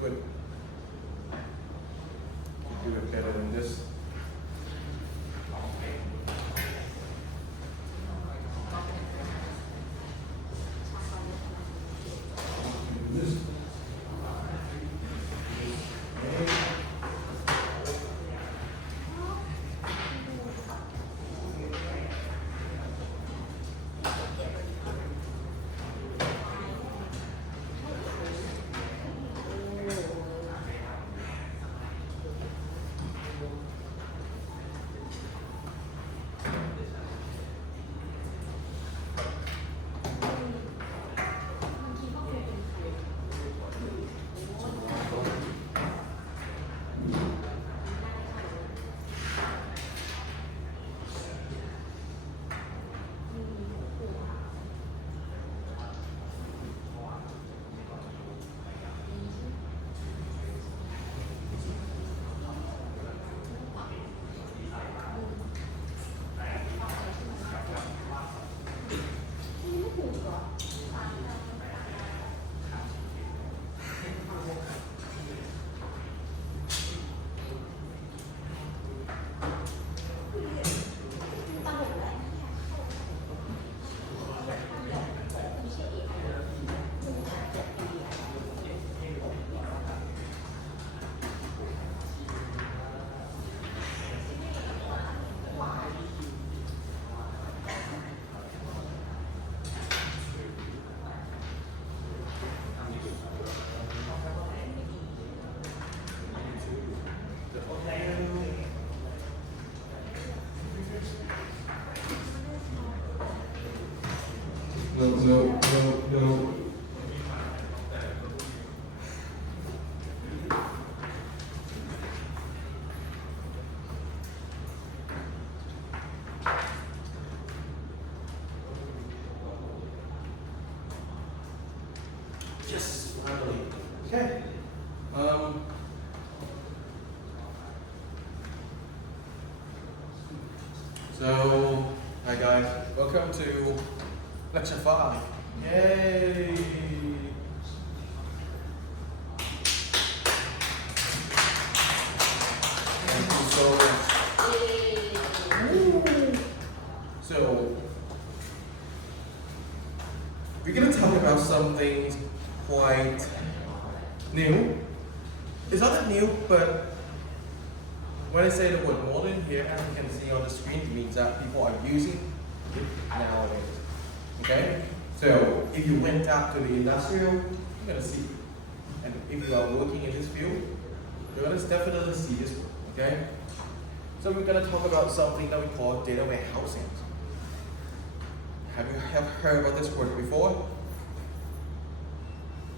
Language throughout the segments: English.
do it better than this. No. Yes, finally. Okay. So, hi guys. Welcome to lecture 5. Yay! Thank you so much. So, we're going to talk about something quite new. It's not that new, but when I say the word modern here, as you can see on the screen, it means that people are using it nowadays. Okay? So, if you went out to the industrial, you're going to see. And if you are working in this field, you're going to definitely see this one. Okay? So, we're going to talk about something that we call data warehousing. Have you heard about this word before?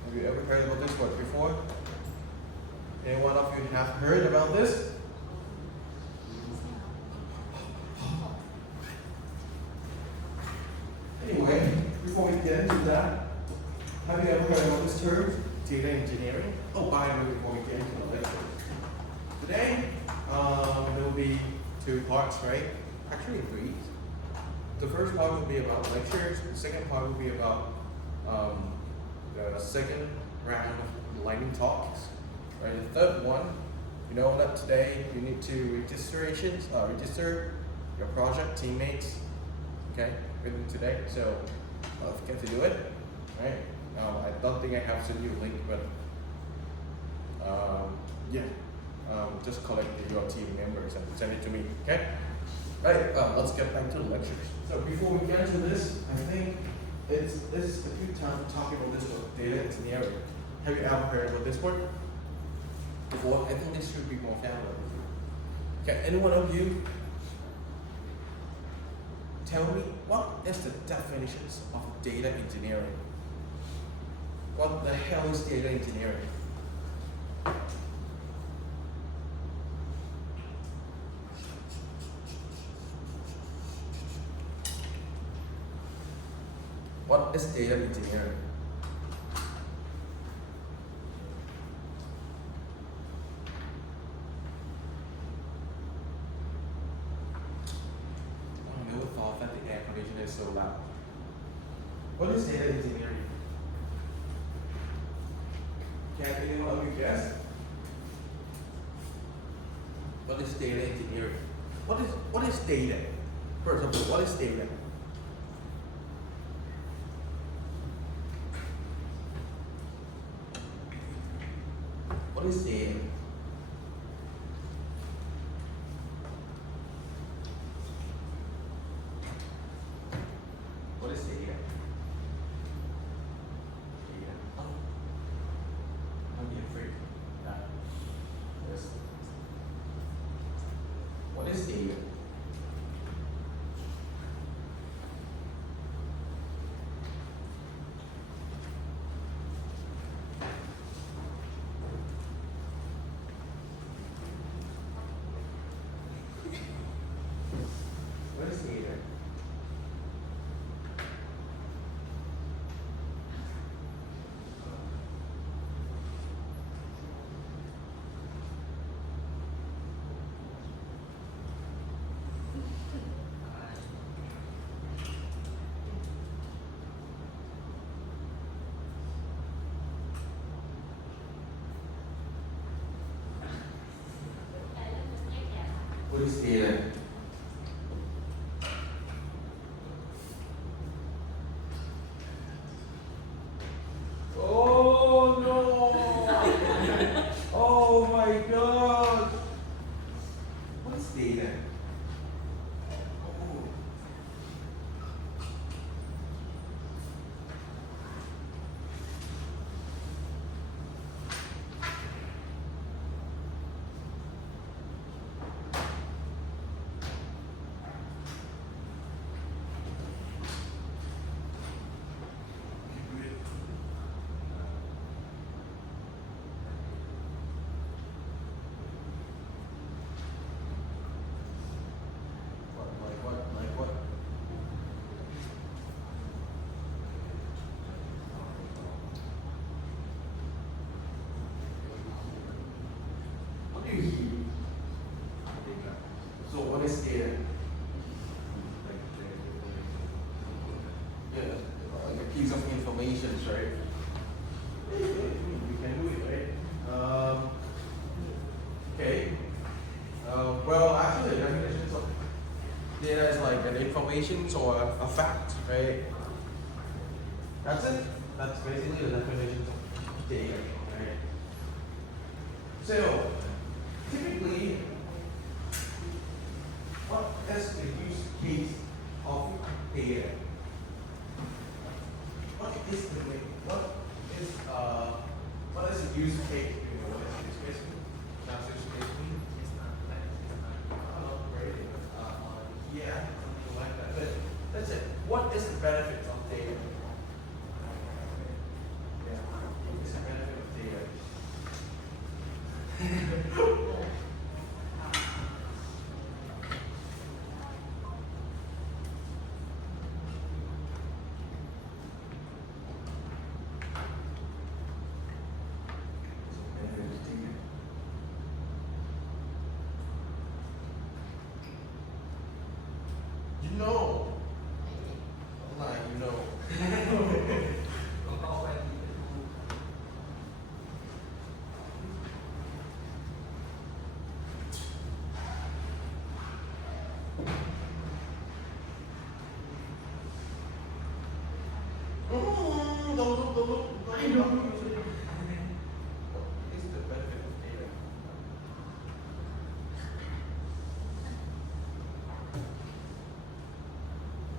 Have you ever heard about this word before? Any one of you have heard about this? Anyway, before we get into that, have you ever heard about this term, data engineering? Oh, by the way, before we get into the lecture, today there will be 2 parts, right? Actually 3. The first part will be about lectures. The second part will be about the second round of lightning talks. Right. The third one, you know that today you need to register your project teammates. Okay, within today. So don't forget to do it. Right. I don't think I have sent you a link, but just collect your team members and send it to me. Okay. Right. Let's get back to the lectures. So before we get into this, I think this is a good time to talk about this word, data engineering. Have you ever heard about this word before? I think this should be more familiar. Okay, any one of you tell me what is the definitions of data engineering? What the hell is data engineering? What is data engineering? I never thought that the air conditioner is so loud. What is data engineering? Yeah, Can anyone of you guess? What is data engineering? What is data? First of all, what is data? What is data? What is data? Data. Oh. Don't be afraid. Yes. What is data? What is data? What is data? Oh no! Oh my God! What is data? Oh. Like what? What do you hear? So what is data? Yeah, like a piece of information, right? We can do it, right? Okay. Well, actually, the definitions of data is like an information or a fact, right? That's it. That's basically the definition of data, right? So, typically, what is the use case of data? What is the use case? You know, what is the use case? Not use case mean? Yeah, something like that. But that's it. What is the benefit of data? Yeah, what is the benefit of data? You know. I'm lying, you know. Don't look. I know. What is the benefit of data?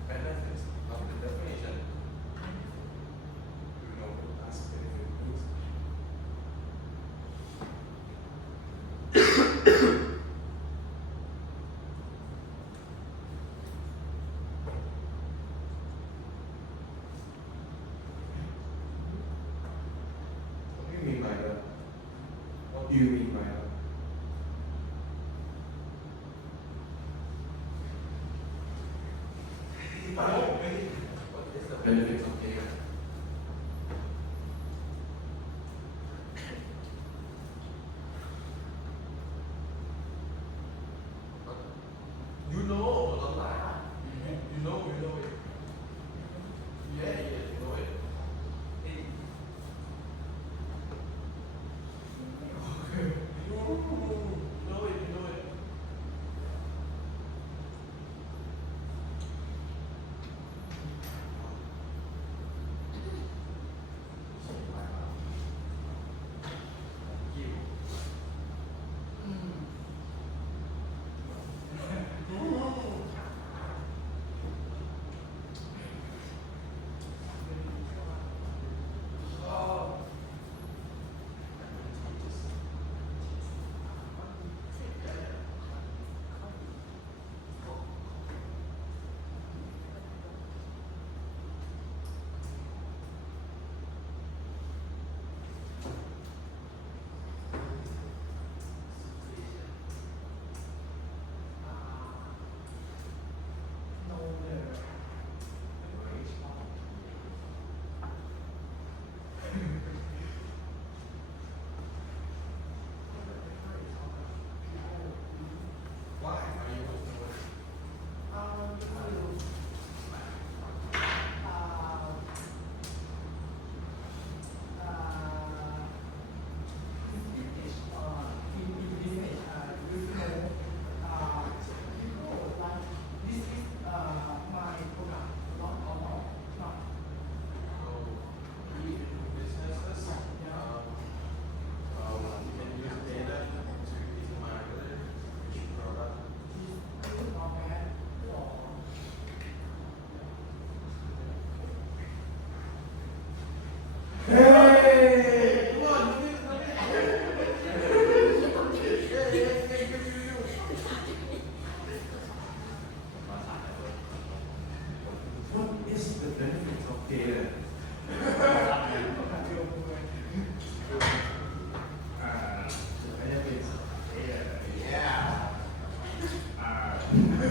Benefits of the definition. You know what that's benefit means. What do you mean by that? What do you mean by that? What is the benefits of data? You know, don't lie. You know it. Yeah, you know it.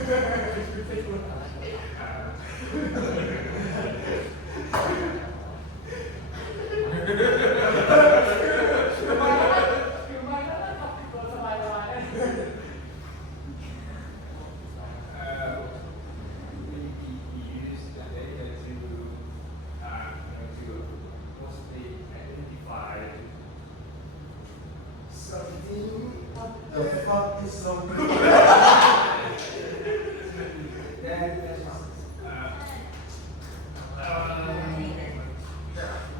The fuck is so good?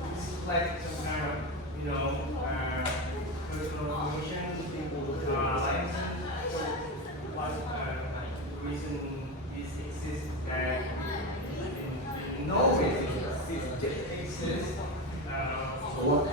It's like some kind of, personal emotion, life. So, what reason this exists that in no way exists. So what?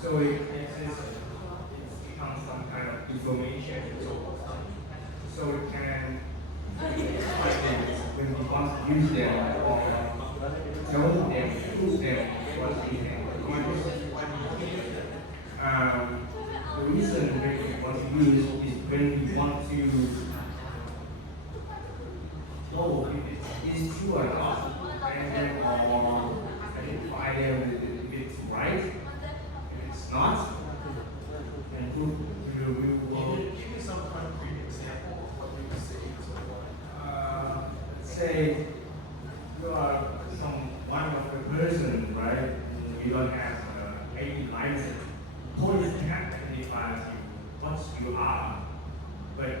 So it exists, it becomes some kind of information. So it can, when we want to use them or show them, prove them, what we can use. The reason when we want to use is when we want to know if it is true or not, and then or identify them if it's right, if it's not, and prove to the real world. Give me some concrete example of what you say. Say you are one of the person, right? You don't have any license. Police can't identify you, what you are. But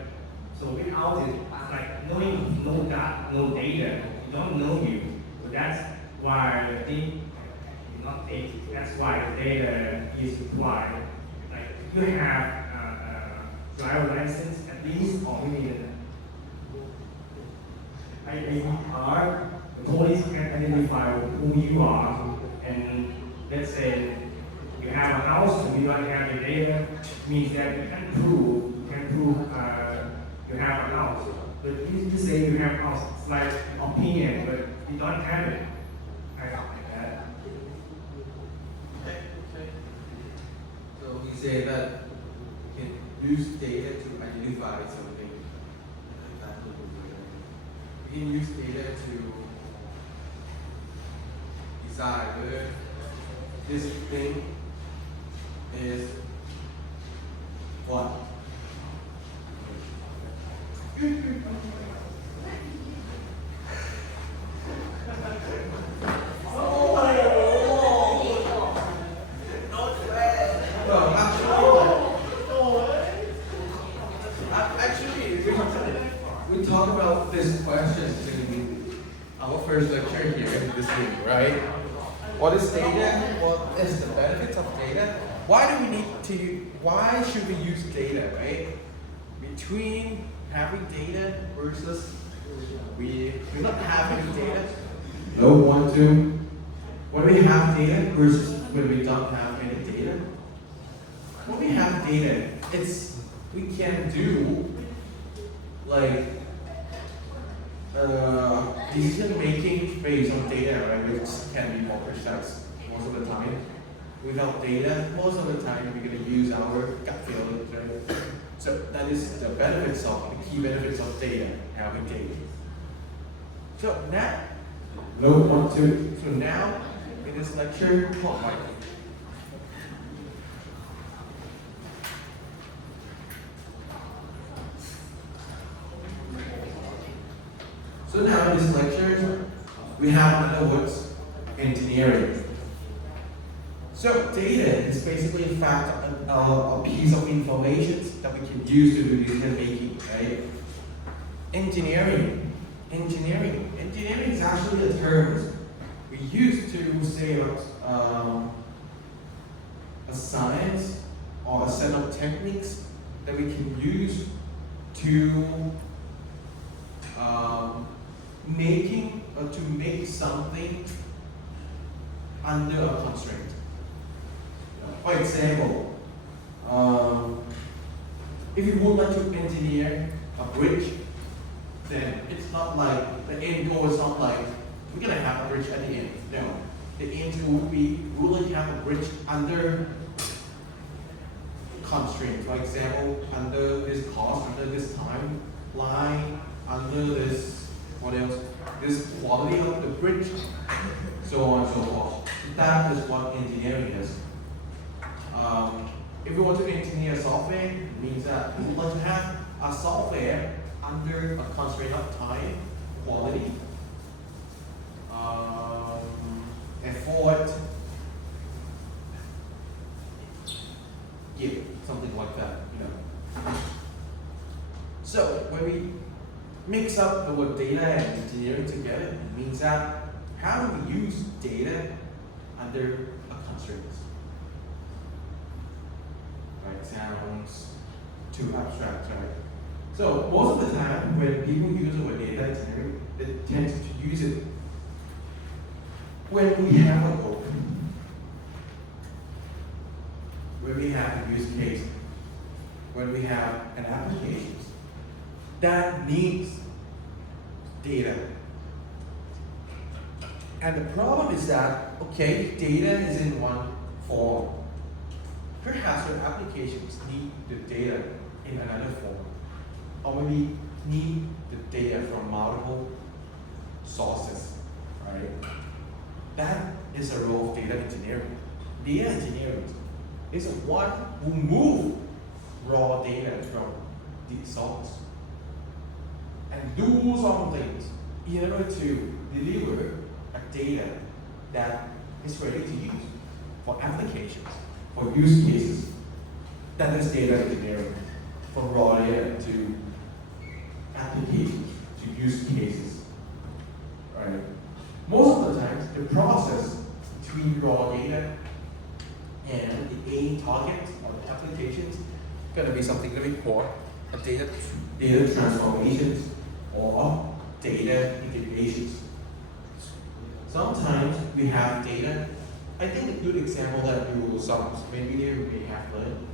so without it, like knowing no data, you don't know you. So that's why the thing, not data. That's why the data is required. Like you have a driver license at least, or maybe ID card. The police can identify who you are, and let's say you have a house and you don't have the data, means that you can prove you have a house. But you say you have a house, it's like opinion, but you don't have it. Kind of like that. Okay. So we say that you can use data to identify something. We can use data to decide whether this thing is what? We talked about this question in our first lecture here in this week, right? What is data? What is the benefits of data? Why should we use data, right? Between having data versus we not having data. Don't want to. When we have data versus when we don't have any data. When we have data, we can do like decision making based on data, right? Which can be more precise most of the time. Without data, most of the time we're going to use our gut feeling, right? So that is the key benefits of data, having data. So now, So now, in this lecture, So now in this lecture, we have another words, engineering. So data is basically in fact a piece of information that we can use to do decision making, right? Engineering is actually a term we use to say a science or a set of techniques that we can use to make something under a constraint. For example, if you would like to engineer a bridge, then it's not like the end goal is not like we're gonna have a bridge at the end. No, the end goal would be we will have a bridge under constraint. For example, under this cost, under this timeline, under this what else? This quality of the bridge, so on and so forth. That is what engineering is. If you want to engineer software, it means that we would like to have a software under a constraint of time, quality, effort, something like that, you know. So when we mix up the word data and engineering together, it means that how do we use data under a constraint? Right? Sounds too abstract, right? So most of the time when people use the word data engineering, they tend to use it when we have a goal, when we have a use case, when we have an application that needs data. And the problem is that, okay, data is in one form. Perhaps your applications need the data in another form. Or maybe need the data from multiple sources, right? That is the role of data engineering. Data engineering is one who move raw data from the source and do some things in order to deliver a data that is ready to use for applications, for use cases. That is data engineering, from raw data to applications, to use cases, right? Most of the times, the process between raw data and the aim target or the applications is going to be something that we call a data transformations or data integrations. Sometimes we have data. I think a good example that maybe you may have learned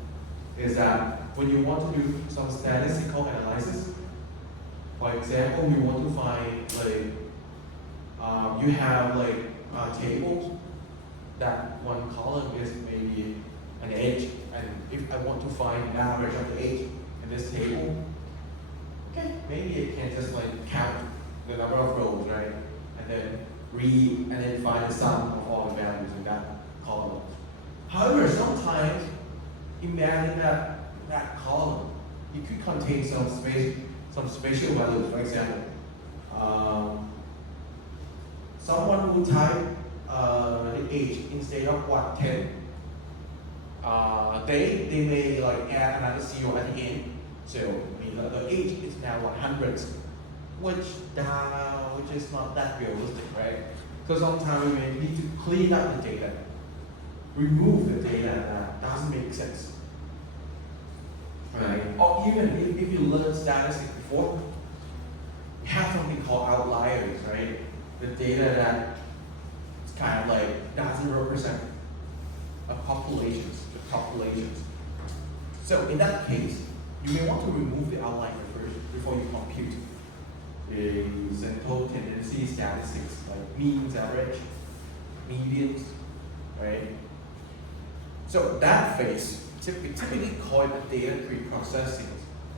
is that when you want to do some statistical analysis, for example, you want to find you have tables that one column is maybe an age, and if I want to find an average of the age in this table, okay, maybe it can just count the number of rows, right? And then read and then find the sum of all the values in that column. However, sometimes imagine that that column, it could contain some spatial values. For example, someone who type the age instead of 10, they may add another zero at the end. So the age is now 100, which is not that realistic, right? So sometimes we may need to clean up the data, remove the data that doesn't make sense, right? Or even if you learn statistics before, we have something called outliers, right? The data that is kind of doesn't represent the populations. So in that case, you may want to remove the outlier first before you compute the central tendency statistics like means, average, medians, right? So that phase, we typically call it the data pre-processing,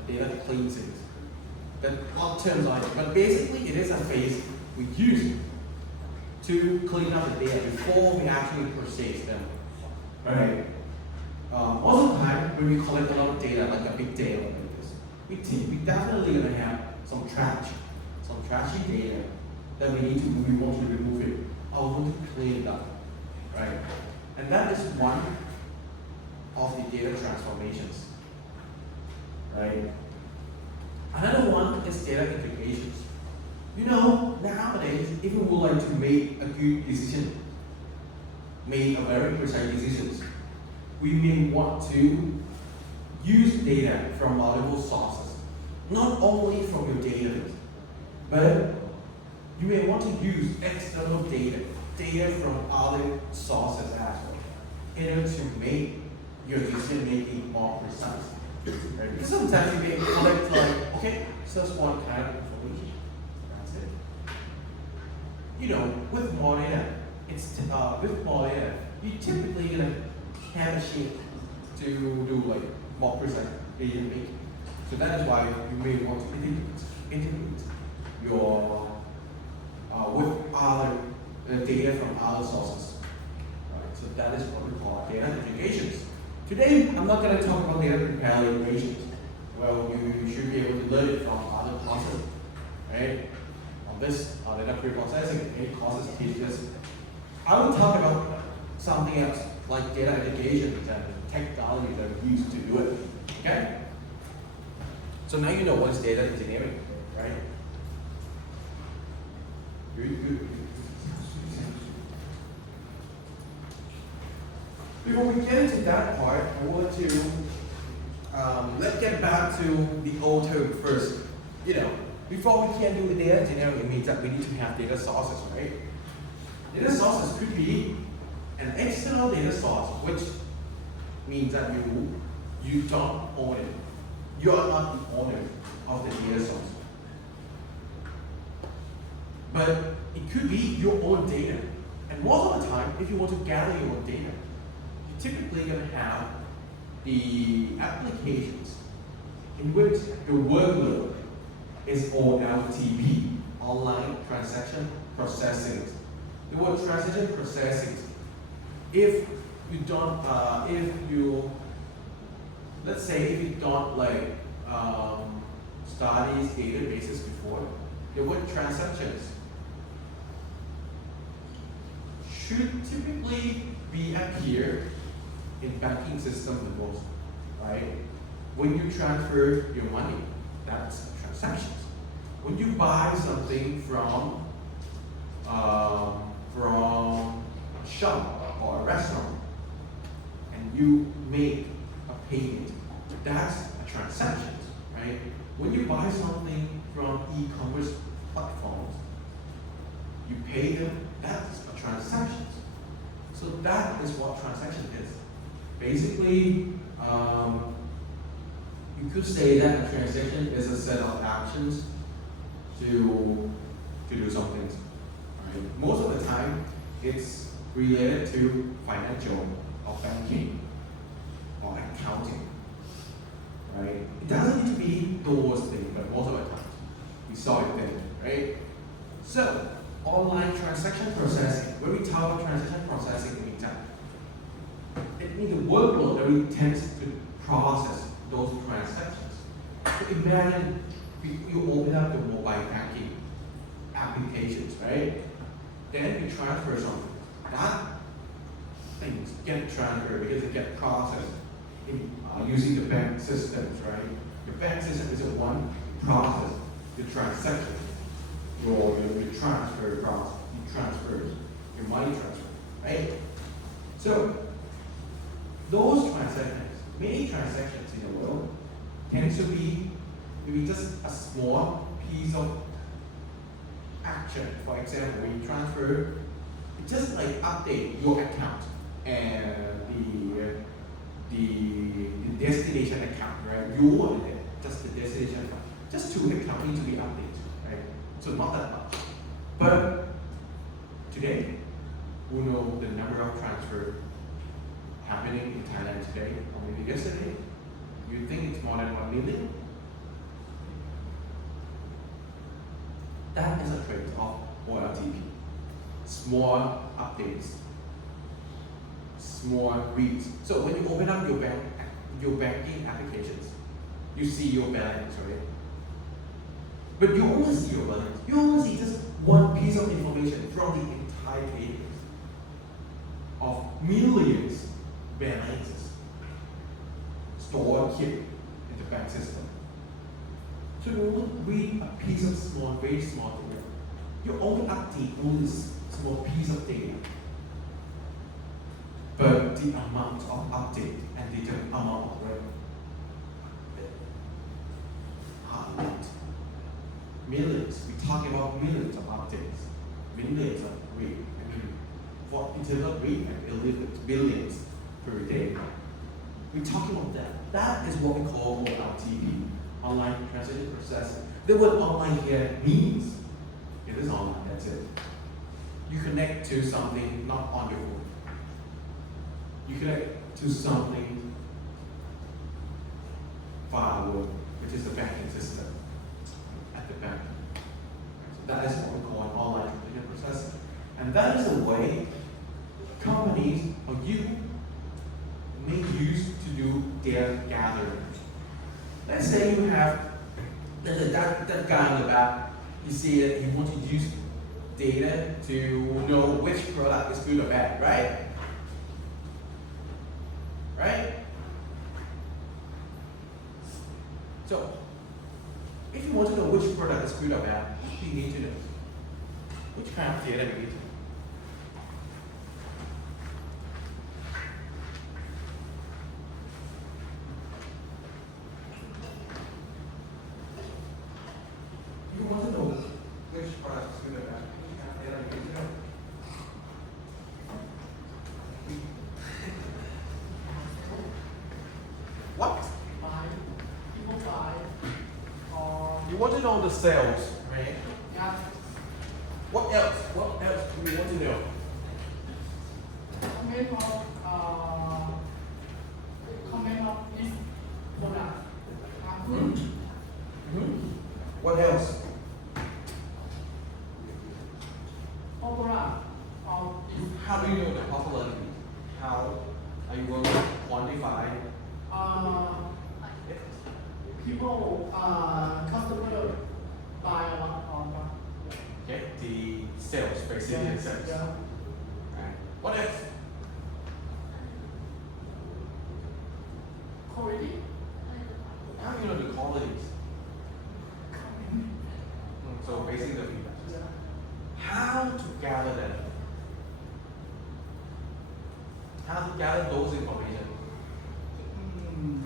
data cleansing. The long terms on it, but basically it is a phase we use to clean up the data before we actually process them, right? Most of the time, when we collect a lot of data, like a big data like this, we definitely gonna have some trash, some trashy data that we want to remove it, or we want to clean it up, right? And that is one of the data transformations, right? Another one is data integrations. You know, nowadays, if we would like to make a good decision, make a very precise decisions, we may want to use data from multiple sources, not only from your database, but you may want to use external data from other sources as well, in order to make your decision making more precise. Right? Because sometimes you may collect like, okay, just one kind of information. That's it. You know, with more data, you typically gonna have a sheet to do like more precise decision making. So that is why you may want to integrate your with other data from other sources. Right? So that is what we call data integrations. Today, I'm not going to talk about data integrations. Well, you should be able to learn it from other classes, right? On this data pre-processing, many courses teach this. I will talk about something else, like data integrations and technology that we use to do it. Okay? So now you know what is data engineering, right? Good. Before we get into that part, I want to let's get back to the old term first. You know, before we can do the data engineering, it means that we need to have data sources, right? Data sources could be an external data source, which means that you don't own it. You are not the owner of the data source. But it could be your own data. And most of the time, if you want to gather your own data, you're typically going to have the applications in which the workload is OLTP, online transaction processing. The word transaction processing, if you don't, let's say if you don't like study databases before, the word transactions should typically be appear in banking system the most, right? When you transfer your money, that's transactions. When you buy something from a shop or a restaurant, and you make a payment, that's a transaction, right? When you buy something from e-commerce platforms, you pay them, that's a transaction. So that is what transaction is. Basically, you could say that a transaction is a set of actions to do something. Right? Most of the time, it's related to financial or banking or accounting. Right? It doesn't need to be those things, but most of the time, we saw it then, right? So, online transaction processing. When we talk about transaction processing, it means the workload that we tend to process those transactions. So imagine you open up the mobile banking applications, right? Then you transfer something. That things get transferred because they get processed using the bank systems, right? The bank system is a one process, the transaction, your transfer process, your money transfer, right? So those transactions, many transactions in the world, tend to be maybe just a small piece of action. For example, when you transfer, it just like update your account and the destination account, right? You want it, just the destination account, just to the account need to be updated, right? So not that much. But today, we know the number of transfer happening in Thailand today, or maybe yesterday. You think it's more than 1 million? That is a trait of OLTP. Small updates, small reads. So when you open up your banking applications, you see your balance, right? But you only see your values. You only see just one piece of information from the entire database of millions balances stored here in the bank system. So you only read a piece of small, very small data. You only update only this small piece of data. But the amount of update and the amount of revenue are not. Millions. We're talking about millions of updates, millions of read. I mean, for internet read, I believe it's billions per day. We're talking about that. That is what we call OLTP, online transaction processing. The word online here means it is online. That's it. You connect to something not on your phone. You connect to something far away, which is the banking system at the bank. So that is what we call an online transaction processing. And that is a way companies or you may use to do data gathering. Let's say you have that guy in the back, you see that he wants to use data to know which product is good or bad, right? Right? So, if you want to know which product is good or bad, what do you need to know? Which kind of data do you need to know? You want to know which product is good or bad, which kind of data do you need to know? What? People buy, or You want to know the sales, right? yeah, What else? What else do you want to know? comment of this product. Good. What else? Popular of this. How do you know the popularity? How are you going to quantify it? People, customer buy a lot of Okay, the sales, basically the sales. yeah. Right. What else? Quality. How do you know the qualities? So basically the feedback. Yeah. How to gather them? How to gather those information?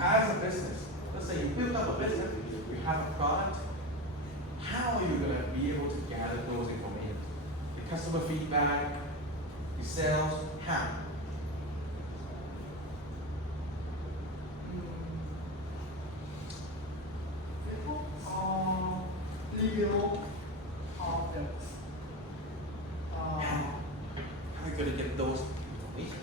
As a business, let's say you build up a business, you have a product, how are you going to be able to gather those information? The customer feedback, the sales, how? People review of the How are you going to get those information?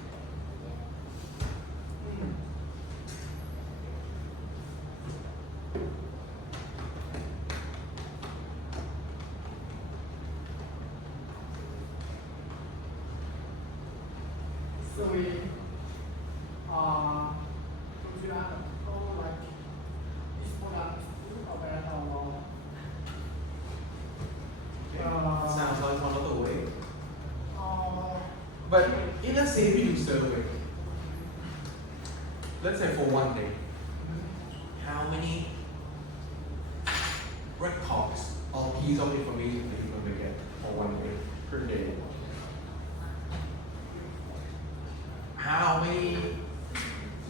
so we consider like this product is good or bad or Sounds like one of the way. uh, But in a saving survey, let's say for one day, how many records or piece of information are you going to get for one day, per day? How many,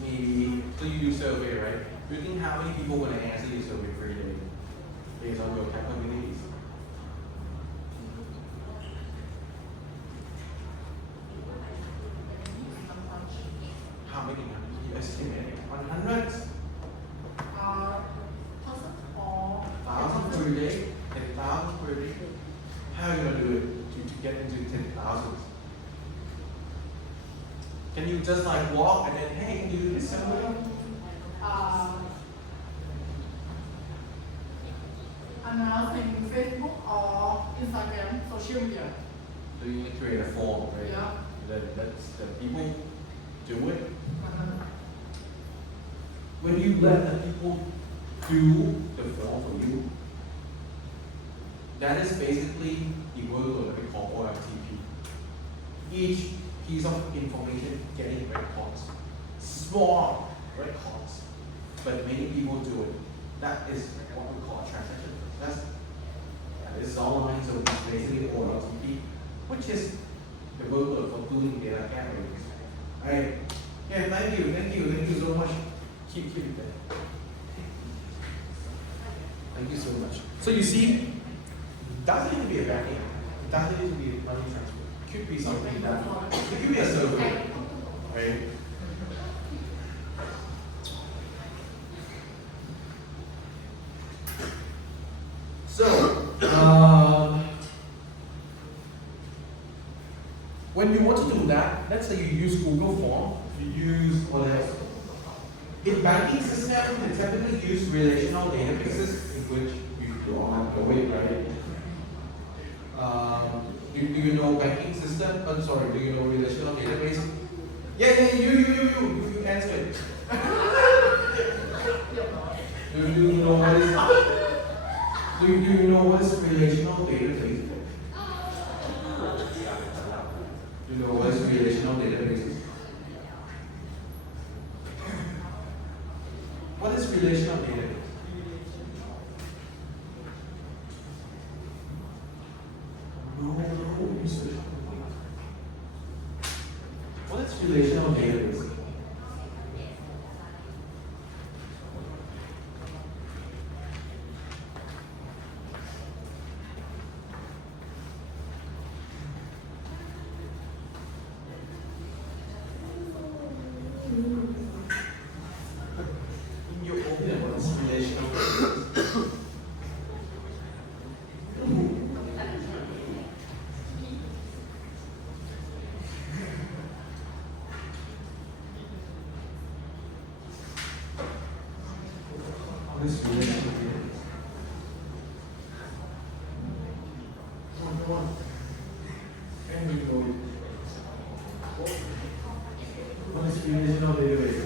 maybe, so you do survey, right? Do you think how many people are going to answer your survey per day based on your capabilities? How many? You estimate 100, person or 1,000 per day, 10,000 per day. How are you going to do it to get into 10,000? Can you just like walk and then, hey, can you do this somewhere? announcing Facebook or Instagram, social media. So you need to create a form, right? Yeah. That people do it. When you let the people do the form for you, That is basically the workload we call OLTP. Each piece of information getting records, small records, but many people do it. That is what we call transaction. That is online, so it's basically OLTP, which is the workload for doing data gathering. Alright, yeah, thank you so much. Keep it there. Thank you so much. So you see, doesn't need to be a bad thing. It doesn't need to be a money transfer. It could be something that it could be a survey, right? So when you want to do that, let's say you use Google Form, you use what else? In banking system, they typically use relational databases in which you all know it, right? Do you know banking system? I'm sorry, do you know relational database? Yeah, you answer it. Do you know what is relational database? Do you know what is relational databases? What is relational database? No research. What is relational database? In your opinion, what is relational database? What is relational database? Come on. And we know it. What is relational database?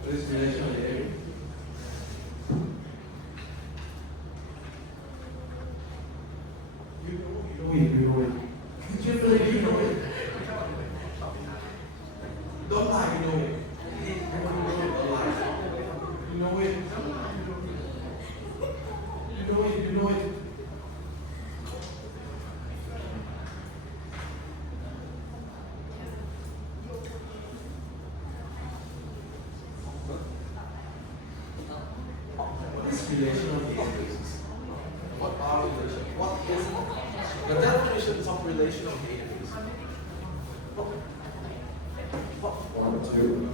What is relational database? You know it. Generally, you know it. Don't lie, you know it. Don't lie. You know it. You know it. What is relational databases? What are relational? What is the definitions of relational database? One, two.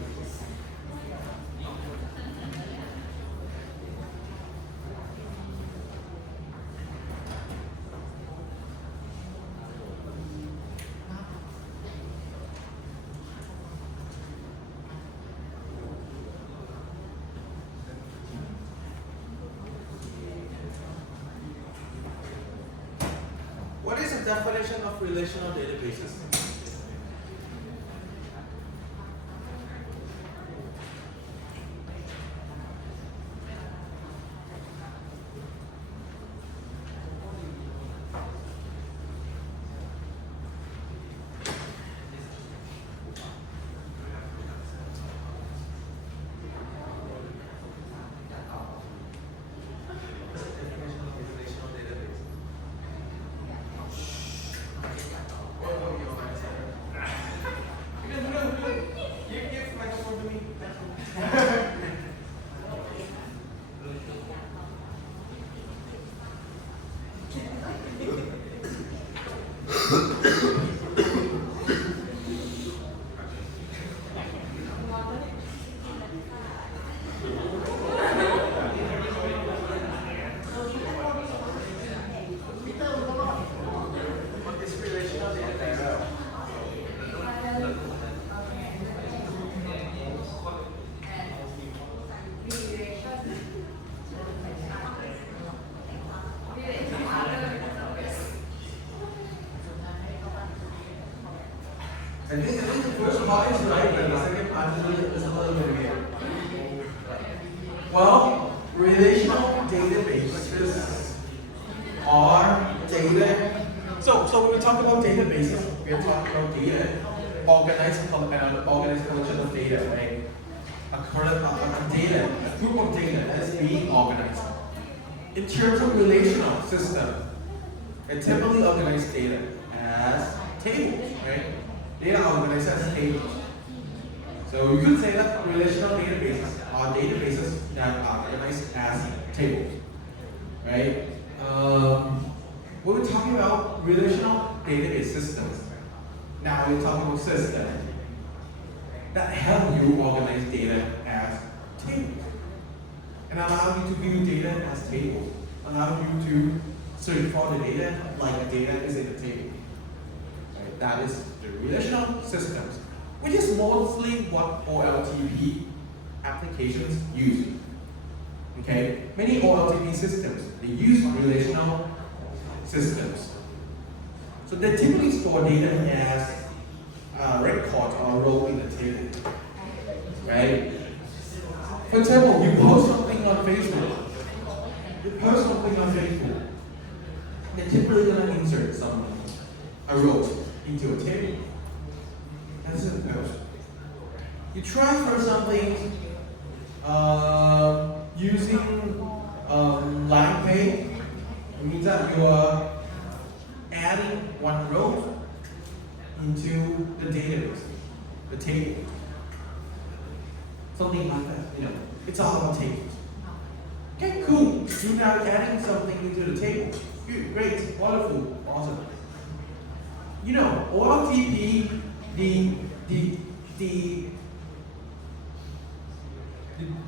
What is the definition of relational databases? What is the definition of relational database? So when we talk about databases, we are talking about data, organized collection of data, right? A data, a group of data that is being organized. In terms of relational system, it typically organizes data as tables, right? Data organized as tables. So you could say that relational databases are databases that are organized as tables, right? When we're talking about relational database systems, now we're talking about systems that help you organize data as tables and allow you to view data as tables, allow you to search for the data like the data is in the table. Right? That is the relational systems, which is mostly what OLTP applications use. Okay, many OLTP systems, they use relational systems. So they typically store data as records or row in the table, right? For example, you post something on Facebook. They're typically gonna insert a row into a table. That's it. You transfer something using line pay. It means that you are adding one row into the database, the table. Something like that, it's all about tables. Okay, cool. You're now adding something into the table. Good, great, wonderful, awesome. OLTP, the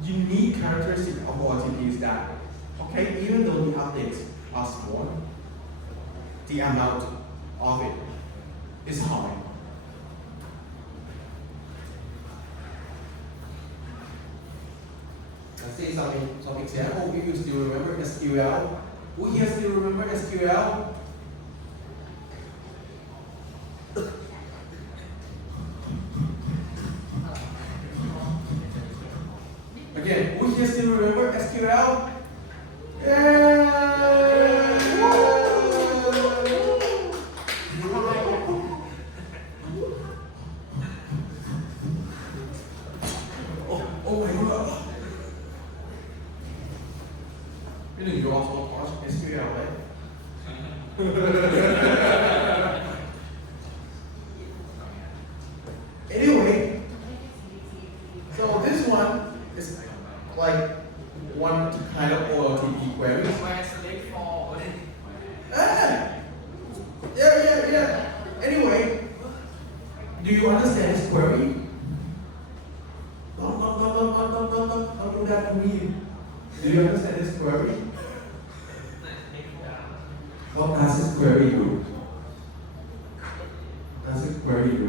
unique characteristic of OLTP is that, okay, even though the updates are small, the amount of it is high. Let's see some example. We still remember SQL. Who here still remember SQL? Again, who here still remember SQL? Yeah! Oh my God! You also taught SQL, right? Anyway, so this one is like one kind of OLTP query. Yeah. Anyway, do you understand this query? Don't do that to me. Do you understand this query? What does this query do? Does this query do?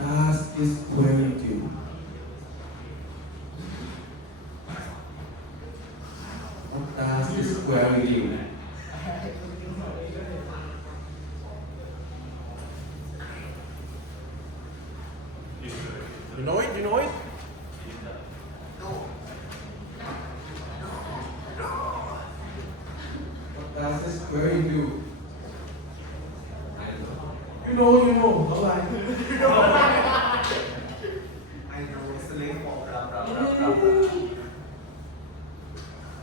Does this query do? What does this query do? You know it? What does this query do? You know, don't lie. I know it's the link for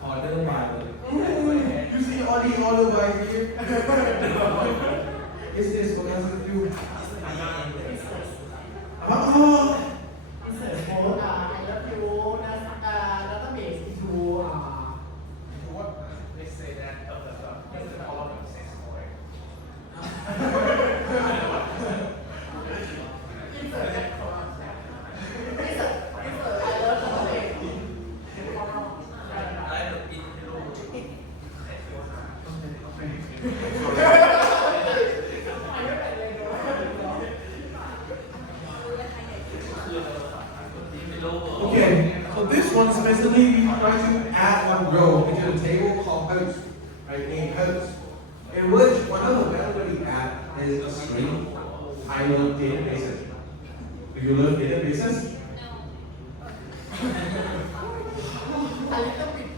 Order by. You see order by here? Is this what does it do? Insert code I love you database into What? Let's say that that's the column of sex story. insert that code. Insert I love database. Okay, so this one specifically we try to add one row into the table called host, right? Name host, in which one of the values we add is a string. I love databases. Do you love databases? A little bit.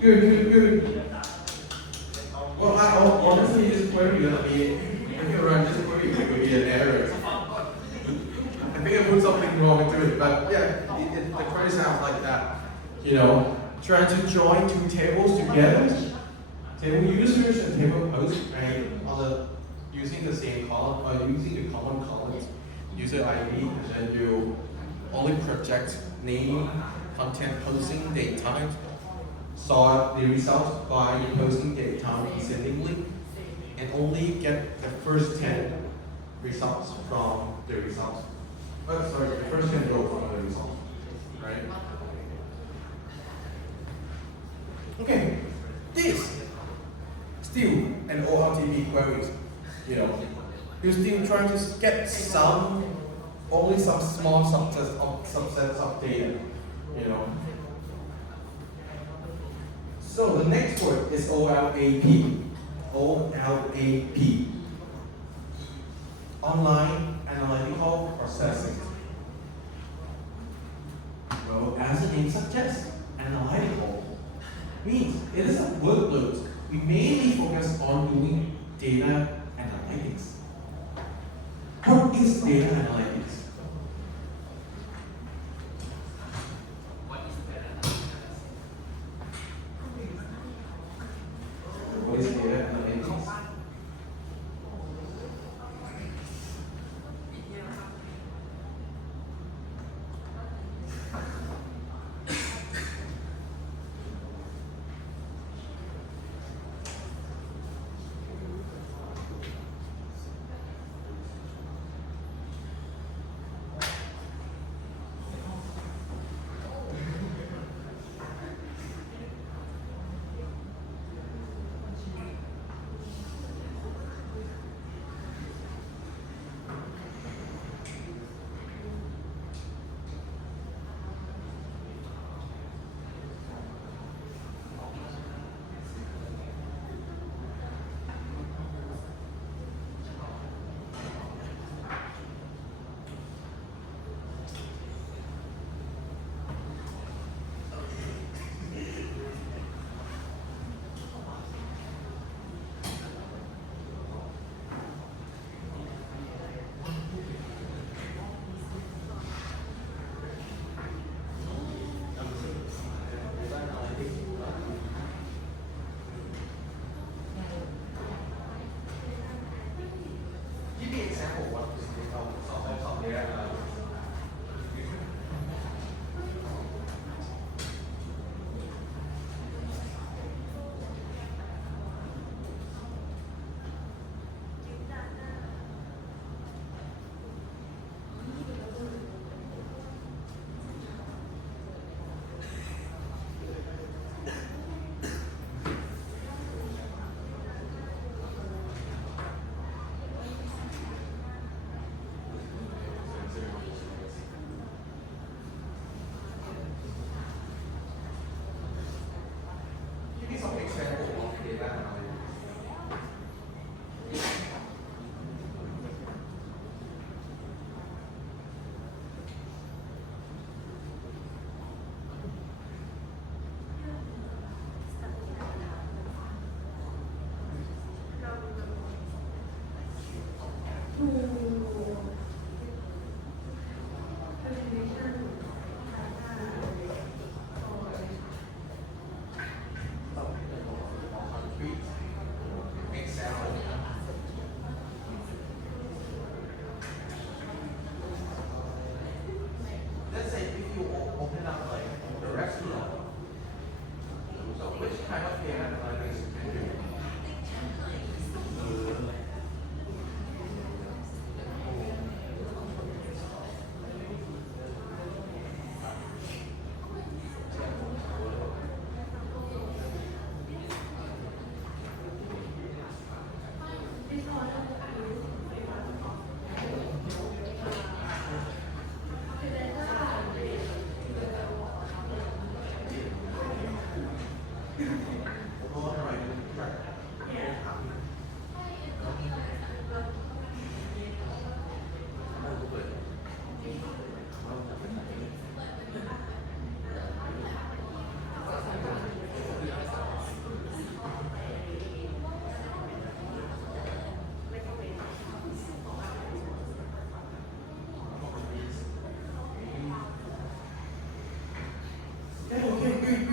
Good. Well, I honestly this query gonna be if you run this query it will be an error. I think I put something wrong into it, but yeah, the query sounds like that. You know, trying to join two tables together, table users and table hosts, right? Using the same column, using the common columns, user ID, and then you only project name, content, posting, date, time, sort the results by posting date, time descendingly, and only get the first 10 results from the results. Sorry, the first 10 rows from the results, right? Okay, this still an OLTP queries. You know, you're still trying to get only some small subsets of data. You know. So the next word is OLAP. OLAP. Online analytical processing. Well, as the name suggests, analytical means it is a workload. We mainly focus on doing data analytics. What is data analytics? What is data analytics?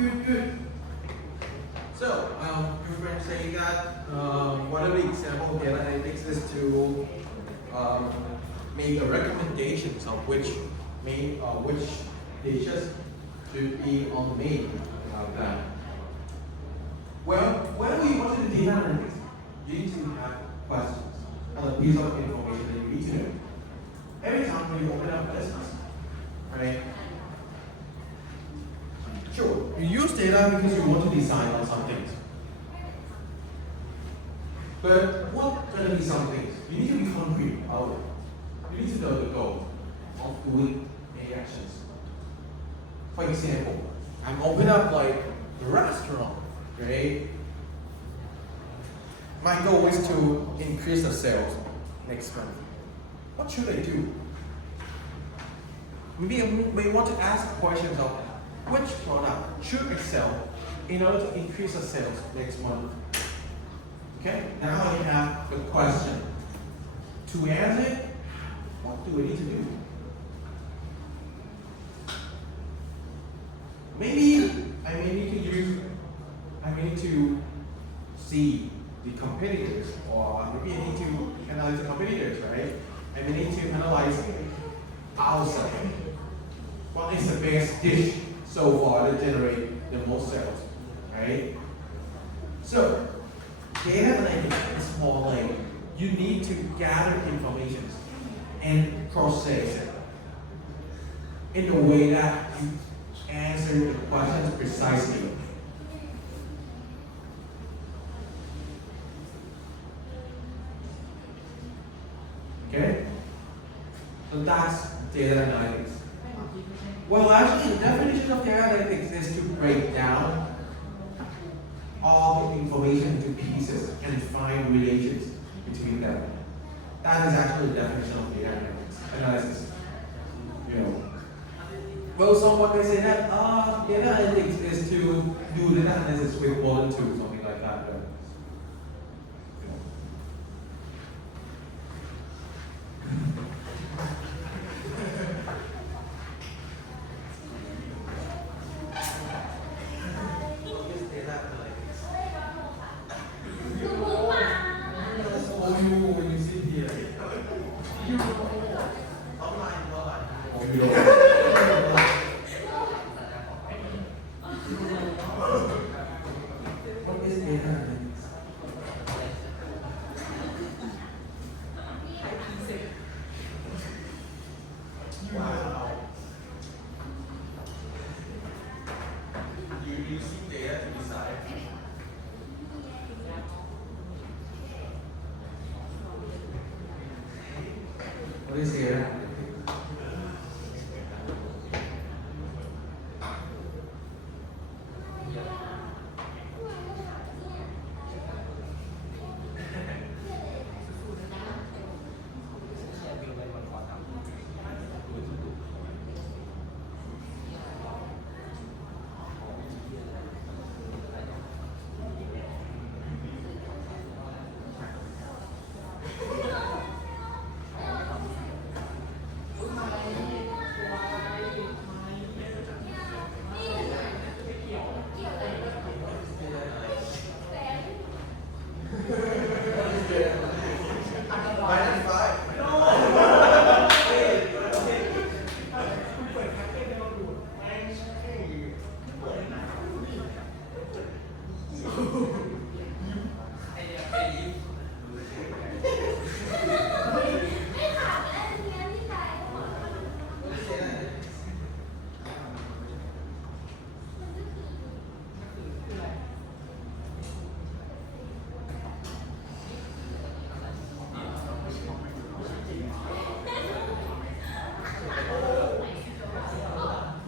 good. So, your friend saying that one of the example of data analytics is to make a recommendations of which dishes should be on the menu. That. Well, when we want to do data analytics, you need to have questions on a piece of information that you need to know. Every time when you open up a business, right? Sure, you use data because you want to decide on some things. But what are going to be some things? You need to be concrete about it. You need to know the goal of doing any actions. For example, I'm opening up like a restaurant, right? My goal is to increase the sales next month. What should I do? Maybe I may want to ask questions of which product should I sell in order to increase the sales next month. Okay, now I have the question. To answer it, what do I need to do? Maybe I may need to see the competitors, or maybe I need to analyze the competitors, right? I may need to analyze outside. What is the best dish so far to generate the most sales, right? So, data analytics is more like you need to gather information and process it in a way that you answer the questions precisely. Okay? So that's data analytics. Well, actually, the definition of data analytics is to break down all the information into pieces and find relations between them. That is actually the definition of data analysis. You know. Well, someone may say that data analytics is to do data analysis with 1 and 2, something like that. But, what is data?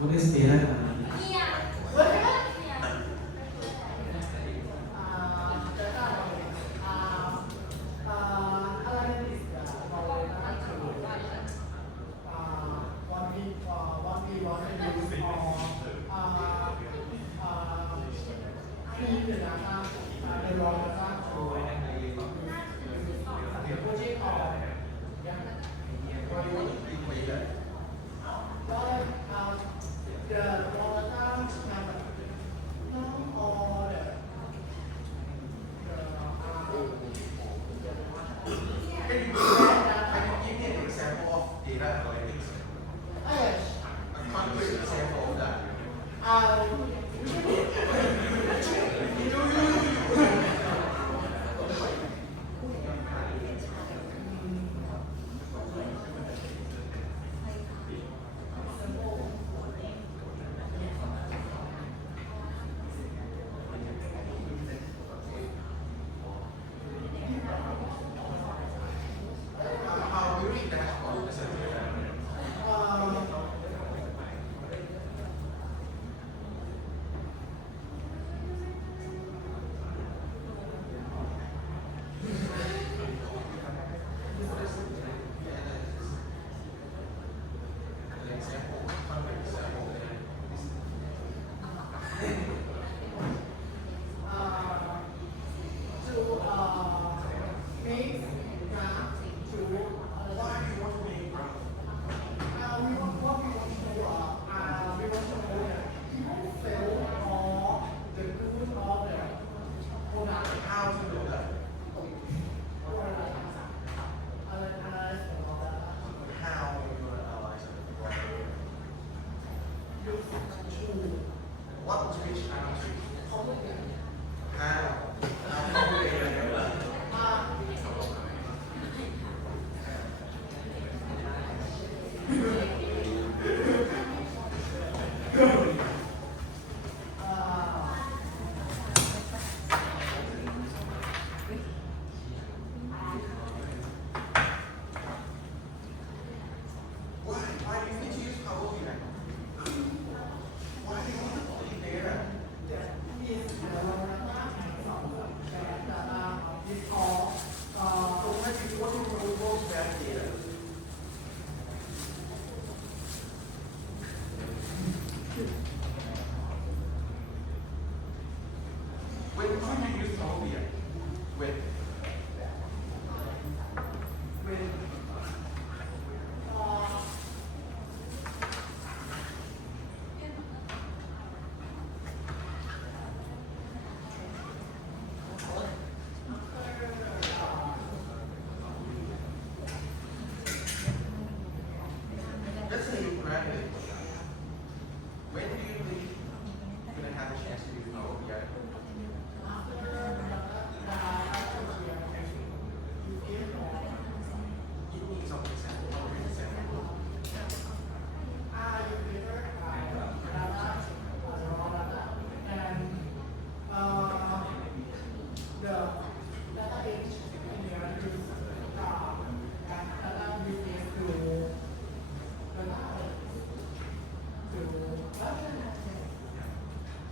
What is data analytics? The How we read dashboard is how to do that. How we gonna analyze it? What was which analysis? How? How we gonna do that? Why do you need to use Power BI? Why do you want to put it there? What do you want that data? When do you use Power BI? When? Let's say you graduate. When do you think you're gonna have a chance to use Power BI? Give me some example. How would you example?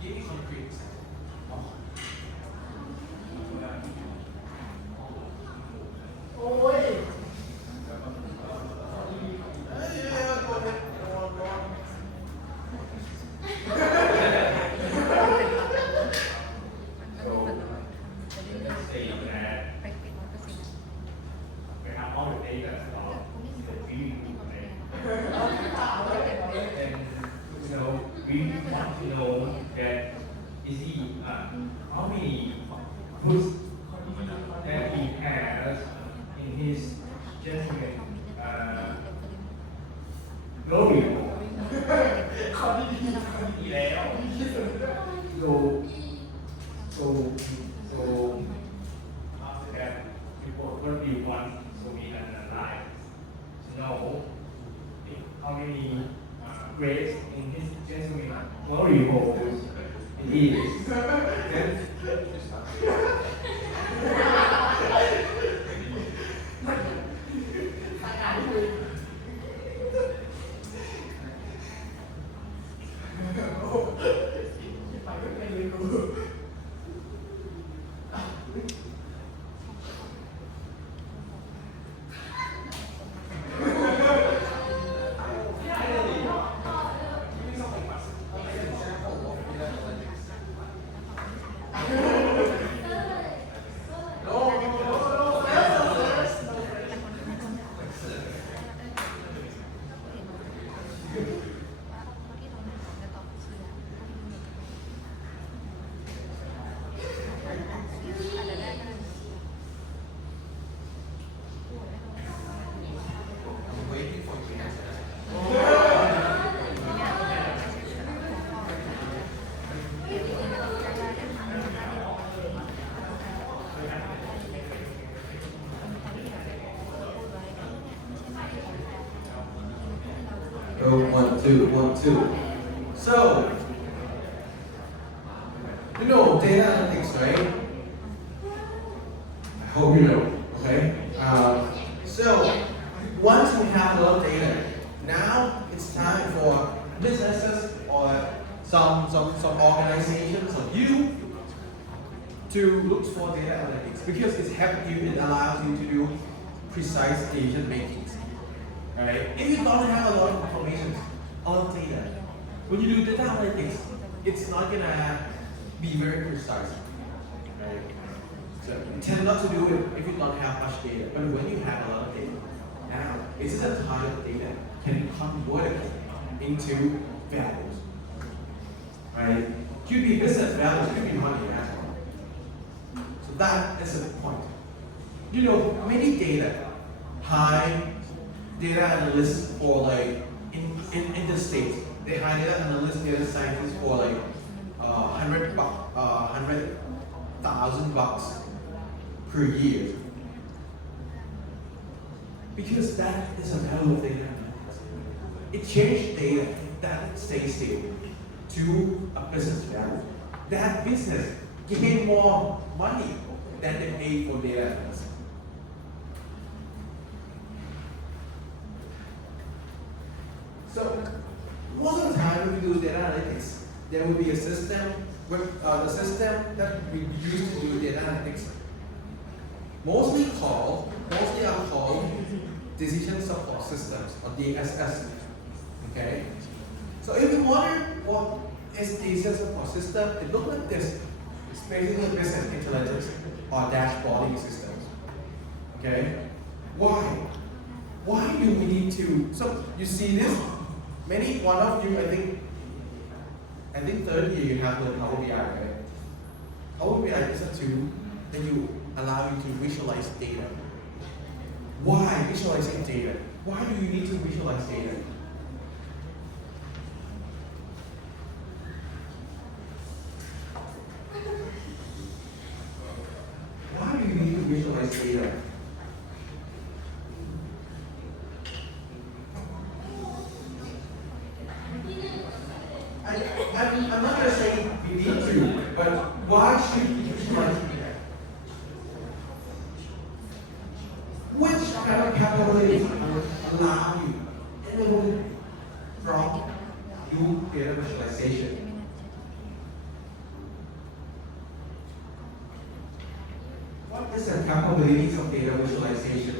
Give me concrete example. Yeah, go ahead. Go on. So let's say that we have all the data of the viewing, right? And we want to know that is he how many books that he has in his judgment glory hole. แล้ว so after that people what we want so we analyze to know how many grades in his judgment glory hole it is. Then Give me some example of data analytics. 2, 1, 2. So, you know data analytics, right? I hope you know, okay? So, once we have a lot of data, now it's time for businesses or some organizations or you to look for data analytics because it allows you to do precise decision making. Right? If you don't have a lot of information, a lot of data, when you do data analytics, it's not gonna be very precise. Right? So you tend not to do it if you don't have much data. But when you have a lot of data, now it's the type of data can be converted into values. Right? Could be business values, could be money as well. So that is the point. You know, many data, high data analysts for like in the States, they hire data analysts, data scientists for like $100,000 per year. Because that is a value of data. It changed data that stays still to a business value. That business gain more money than they pay for data analysts. So most of the time when we do data analytics, there will be a system, the system that we use to do data analytics, mostly are called decision support systems or DSS. Okay? So if you wonder what is decision support system, it looks like this. It's basically business intelligence or dashboarding systems. Okay? Why? Why do we need to? So you see this? One of you, I think third year you have the Power BI, right? Power BI is a tool that you allow you to visualize data. Why visualizing data? Why do you need to visualize data? Why do you need to visualize data? I'm not going to say we need to, but why should we visualize data? Which kind of capabilities allow you enable from do data visualization? What is the capabilities of data visualization?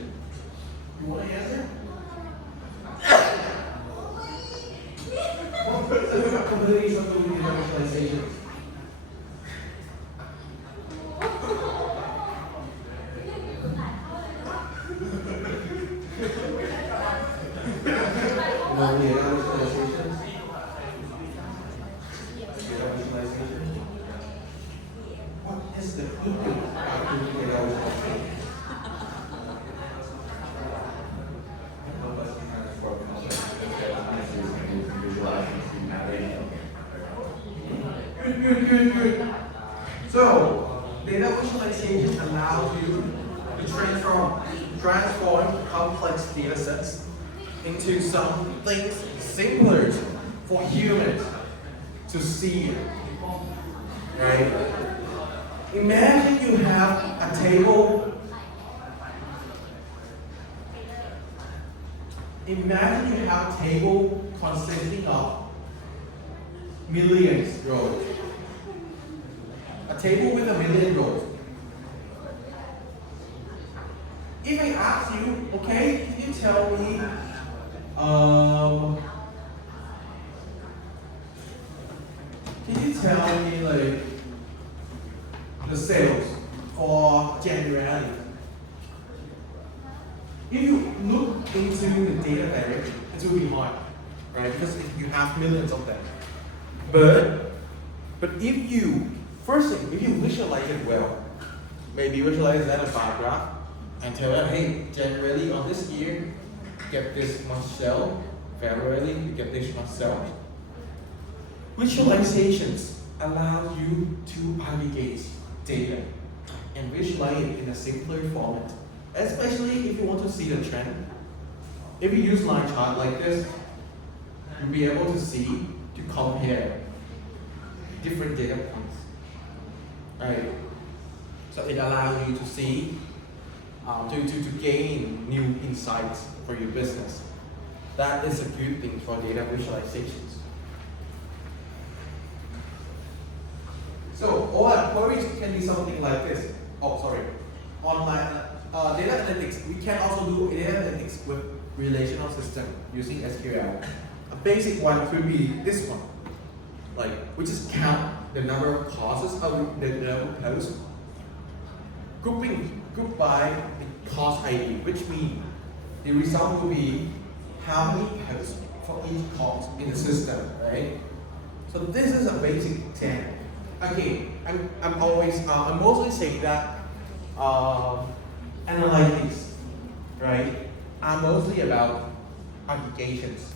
You want to answer? What is the capabilities of doing data visualization? What is the input of doing data visualization? Good. So, data visualization allows you to transform complex data sets into something simpler for humans to see. Right? Imagine you have a table. Imagine you have a table consisting of millions rows. A table with 1,000,000 rows. If I ask you, okay, can you tell me, like the sales for January? If you look into the data directly, it will be hard, right? Because you have millions of them. But if you visualize it well, maybe visualize that as a bar graph and tell them, hey, January of this year, get this much sell. February, you get this much sell. Visualizations allow you to aggregate data and visualize it in a simpler format, especially if you want to see the trend. If you use line chart like this, you'll be able to see, to compare different data points, right? So it allows you to see, to gain new insights for your business. That is a good thing for data visualizations. So OL queries can be something like this. Oh, sorry. Online data analytics. We can also do data analytics with relational system using SQL. A basic one could be this one. Like we just count the number of causes of the number of posts. Group by the cause ID, which means the result will be how many posts for each cause in the system, right? So this is a basic example. Again, I'm mostly saying that analytics, right, are mostly about aggregations,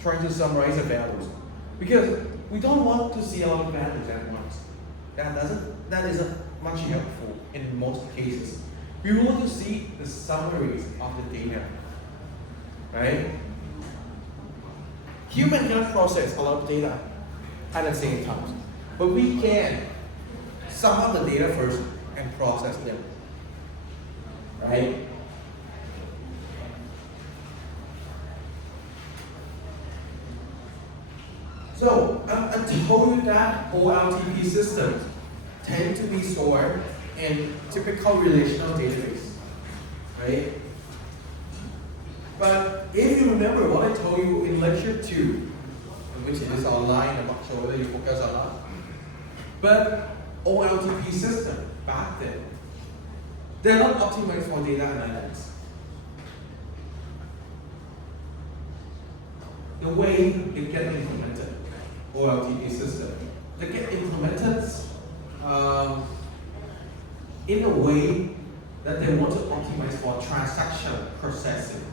trying to summarize the values, because we don't want to see a lot of values at once. That isn't much helpful in most cases. We want to see the summaries of the data, right? Human cannot process a lot of data at the same time. But we can sum up the data first and process them, right? So I told you that OLTP systems tend to be stored in typical relational database, right? But if you remember what I told you in lecture 2, which is online, I'm not sure whether you focus on that. But OLTP system back then, they're not optimized for data analytics. The way they get implemented, OLTP system, they get implemented in a way that they want to optimize for transaction processing.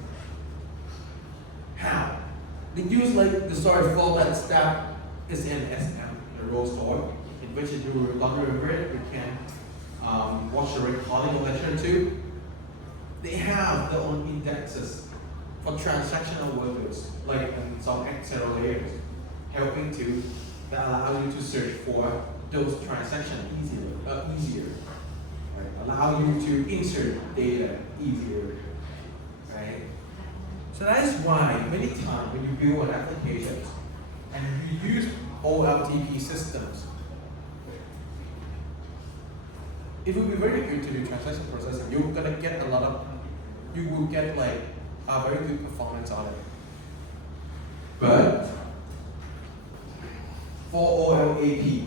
How? They use like the storage formats that is in SM, the raw store, in which if you don't remember it, you can watch the recording of lecture 2. They have their own indexes for transactional workers, like some Excel layers, helping to that allow you to search for those transactions easier. Right? Allow you to insert data easier. Right? So that is why many times when you build an application and you use OLTP systems, it will be very good to do transaction processing. You will get like a very good performance on it. But for OLAP,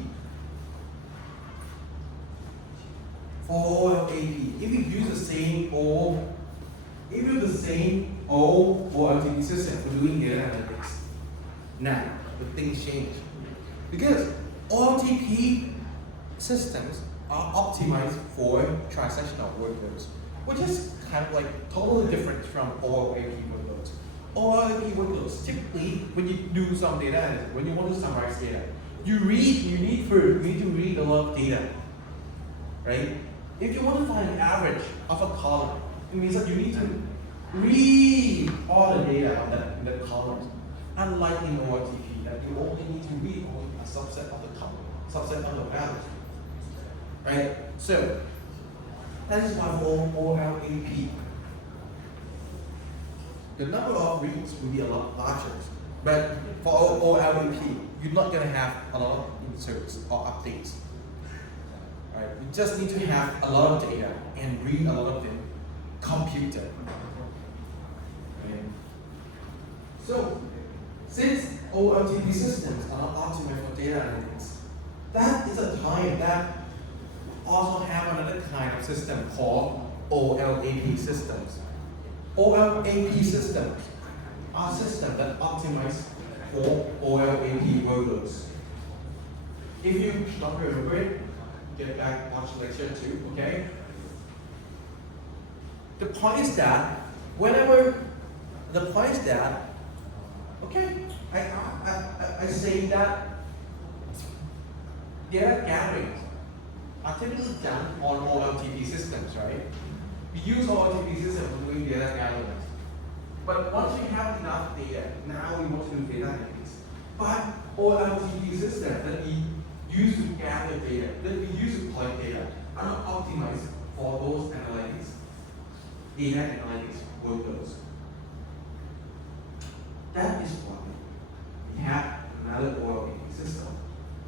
if you use the same old OLTP system for doing data analytics, now the things change. Because OLTP systems are optimized for transactional workloads, which is kind of like totally different from OLAP workloads. OLAP workloads, typically when you do some data analysis, when you want to summarize data, you need to read a lot of data, right? If you want to find an average of a column, it means that you need to read all the data of that columns. Unlike in OLTP, that you only need to read only a subset of the column, subset of the values. Right? So that is why for OLAP, the number of reads will be a lot larger. But for OLAP, you're not going to have a lot of inserts or updates. Right? You just need to have a lot of data and read a lot of them computed. Right? So, since OLTP systems are not optimized for data analytics, that is a time that also have another kind of system called OLAP systems. OLAP systems are systems that optimize for OLAP workloads. If you don't remember it, get back, watch lecture 2, okay? The point is that okay, I say that data gathering are typically done on OLTP systems, right? We use OLTP systems for doing data gathering. But once you have enough data, now we want to do data analytics. But OLTP systems that we use to gather data, that we use to collect data, are not optimized for those analytics, data analytics workloads. That is why we have another OLTP system.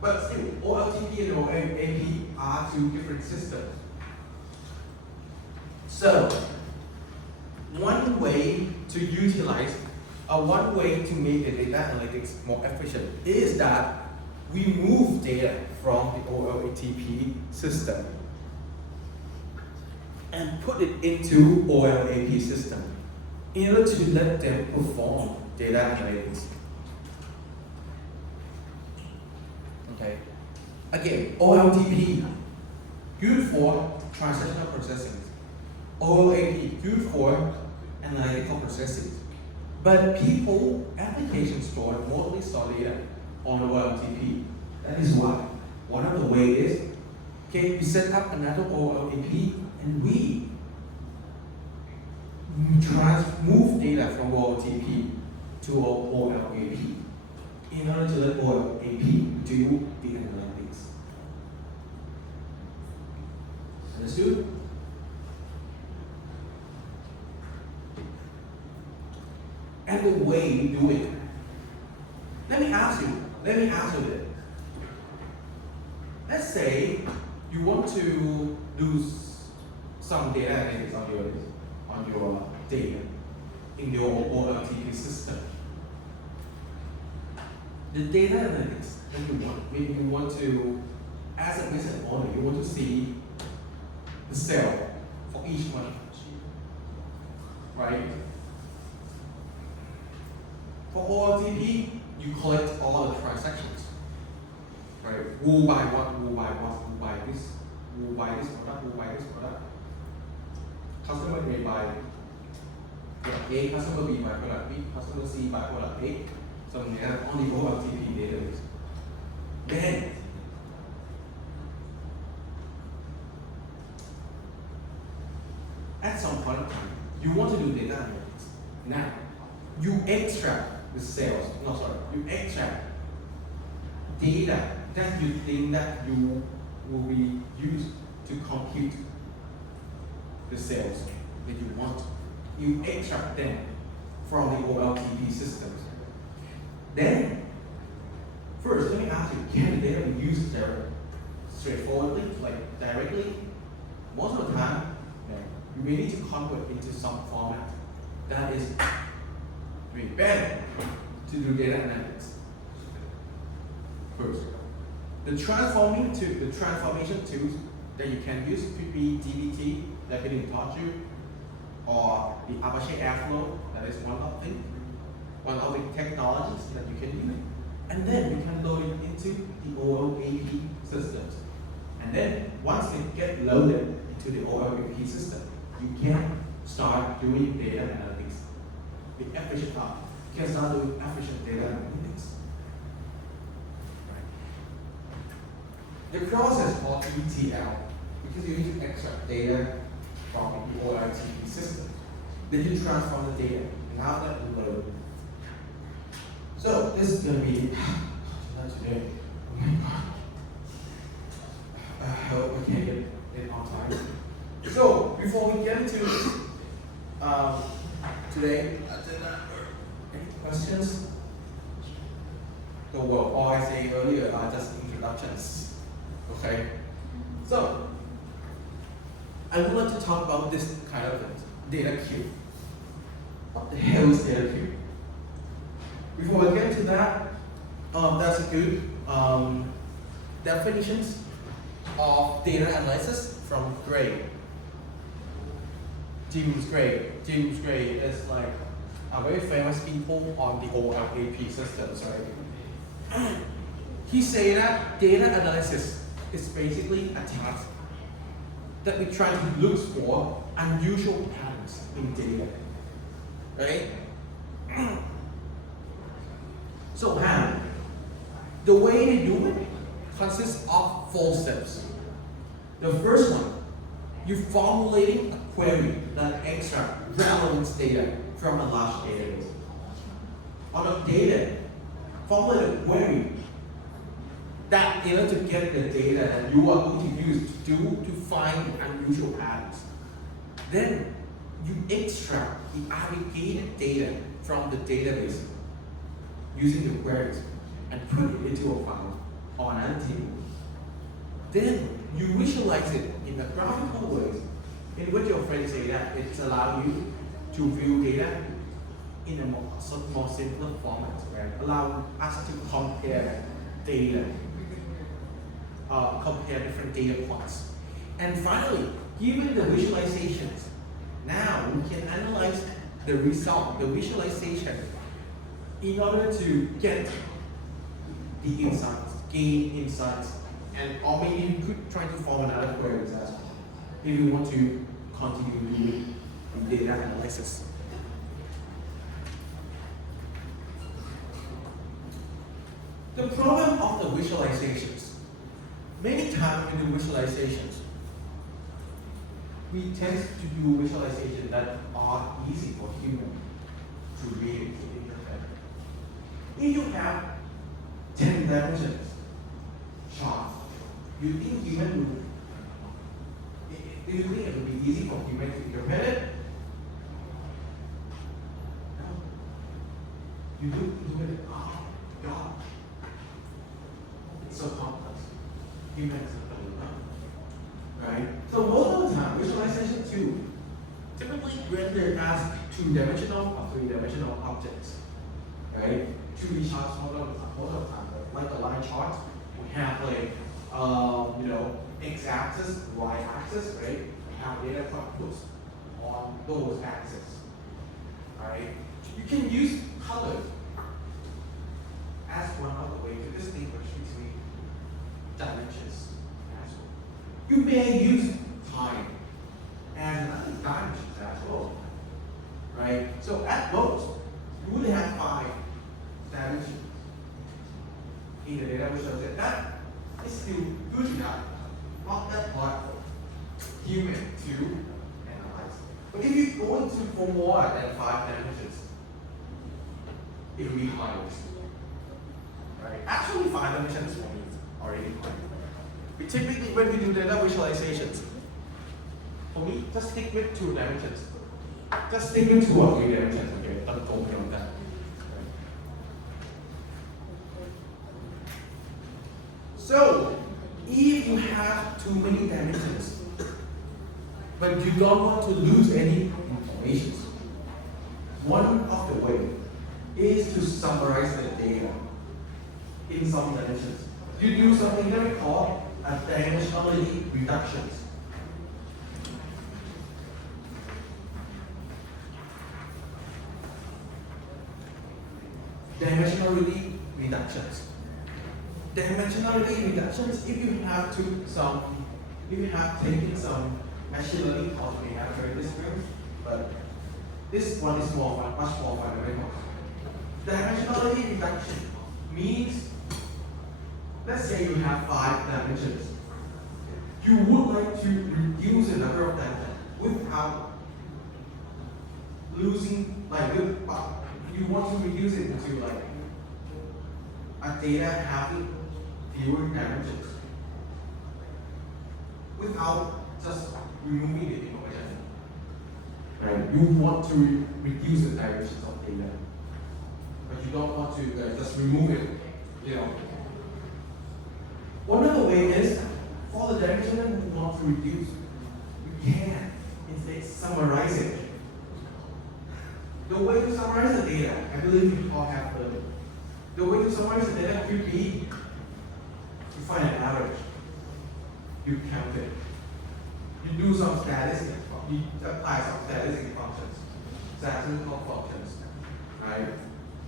But still, OLTP and OLAP are two different systems. So, one way to utilize, one way to make the data analytics more efficient is that we move data from the OLTP system and put it into OLAP system in order to let them perform data analytics. Okay. Again, OLTP, good for transactional processing. OLAP, good for analytical processing. But people, applications store mostly store data on OLTP. That is why one of the ways is, okay, we set up another OLTP and we move data from OLTP to OLAP in order to let OLAP do the analytics. Understood? And the way we do it. Let me ask you this. Let's say you want to do some data analytics on your data in your OLTP system. The data analytics that you want, when you want to, as a business owner, you want to see the sale for each one, right? For OLTP, you collect all the transactions, right? Who buy what, who buy what, who buy this product, who buy this product. Customer may buy product A, customer B buy product B, customer C buy product A. So we have only OLTP database. Then, at some point in time, you want to do data analytics. Now, you extract the sales, you extract data that you think that you will be used to compute the sales that you want. You extract them from the OLTP systems. Then, first, let me ask you, can the data be used straightforwardly, like directly? Most of the time, no. You may need to convert into some format that is better to do data analytics. First, the transformation tools that you can use could be dbt, that we didn't taught you, or the Apache Airflow, that is one of the technologies that you can use. And then you can load it into the OLAP systems. And then once they get loaded into the OLAP system, you can start doing data analytics with efficient part. You can start doing efficient data analytics. Right. The process called ETL, because you need to extract data from the OLTP system. Then you transform the data, and now that you load. So this is going to be today. Oh my god. I hope I can get it on time. So before we get into today, any questions? So well, all I said earlier are just introductions. Okay. So I would like to talk about this kind of data cube. What the hell is data cube? Before we get to that, that's a good definitions of data analysis from Gray. James Gray is like a very famous people on the OLAP systems, right? He said that data analysis is basically a task that we try to look for unusual patterns in data, right? So how? The way they do it consists of 4 steps. The first one, you formulating a query that extracts relevant data from a large database. On the data, formulate a query that in order to get the data that you are going to use to find unusual patterns. Then you extract the aggregated data from the database using the queries and put it into a file or another table. Then you visualize it in a graphical way in which your friends say that it allows you to view data in a more simpler format, right? Allow us to compare data, compare different data points. And finally, given the visualizations, now we can analyze the result, the visualization, in order to get the insights, gain insights, and or maybe you could try to form another query as well if you want to continue doing data analysis. The problem of the visualizations. Many times we do visualizations, we tend to do visualizations that are easy for human to read and to interpret. If you have 10 dimensions charts, you think human would, do you think it would be easy for human to interpret it? No. You do it, oh God. It's so complex. Human is not going to know. Right? So most of the time, visualization 2 typically rendered as 2-dimensional or 3-dimensional objects. Right? 2D charts most of the time, like a line chart, we have like x-axis, y-axis, right? We have data outputs on those axes. Right? You can use colors as one of the ways to distinguish between dimensions as well. You may use time as another dimensions as well. Right? So at most, you would have 5 dimensions in the data visualization. That is still good enough, not that hard for human to analyze. But if you go into for more than 5 dimensions, it will be hard. Right? Actually, 5 dimensions for me is already hard. We typically, when we do data visualizations, for me, just stick with 2 dimensions. Just stick with 2 or 3 dimensions, okay? Don't go beyond that. So, if you have too many dimensions, but you don't want to lose any information, one of the ways is to summarize the data in some dimensions. You do something that we call a dimensionality reductions. Dimensionality reductions. Dimensionality reductions, if you have taken some machine learning course, we have heard this term, but this one is much more fundamental. Dimensionality reduction means, let's say you have 5 dimensions. You would like to reduce the number of dimensions without losing, you want to reduce it into a data having fewer dimensions without just removing the information. Right? You want to reduce the dimensions of data, but you don't want to just remove it. One other way is for the dimension that we want to reduce, we can instead summarize it. The way to summarize the data, I believe you all have heard it. The way to summarize the data could be you find an average, you count it, you do some statistics, you apply some statistic functions, statistical functions, right?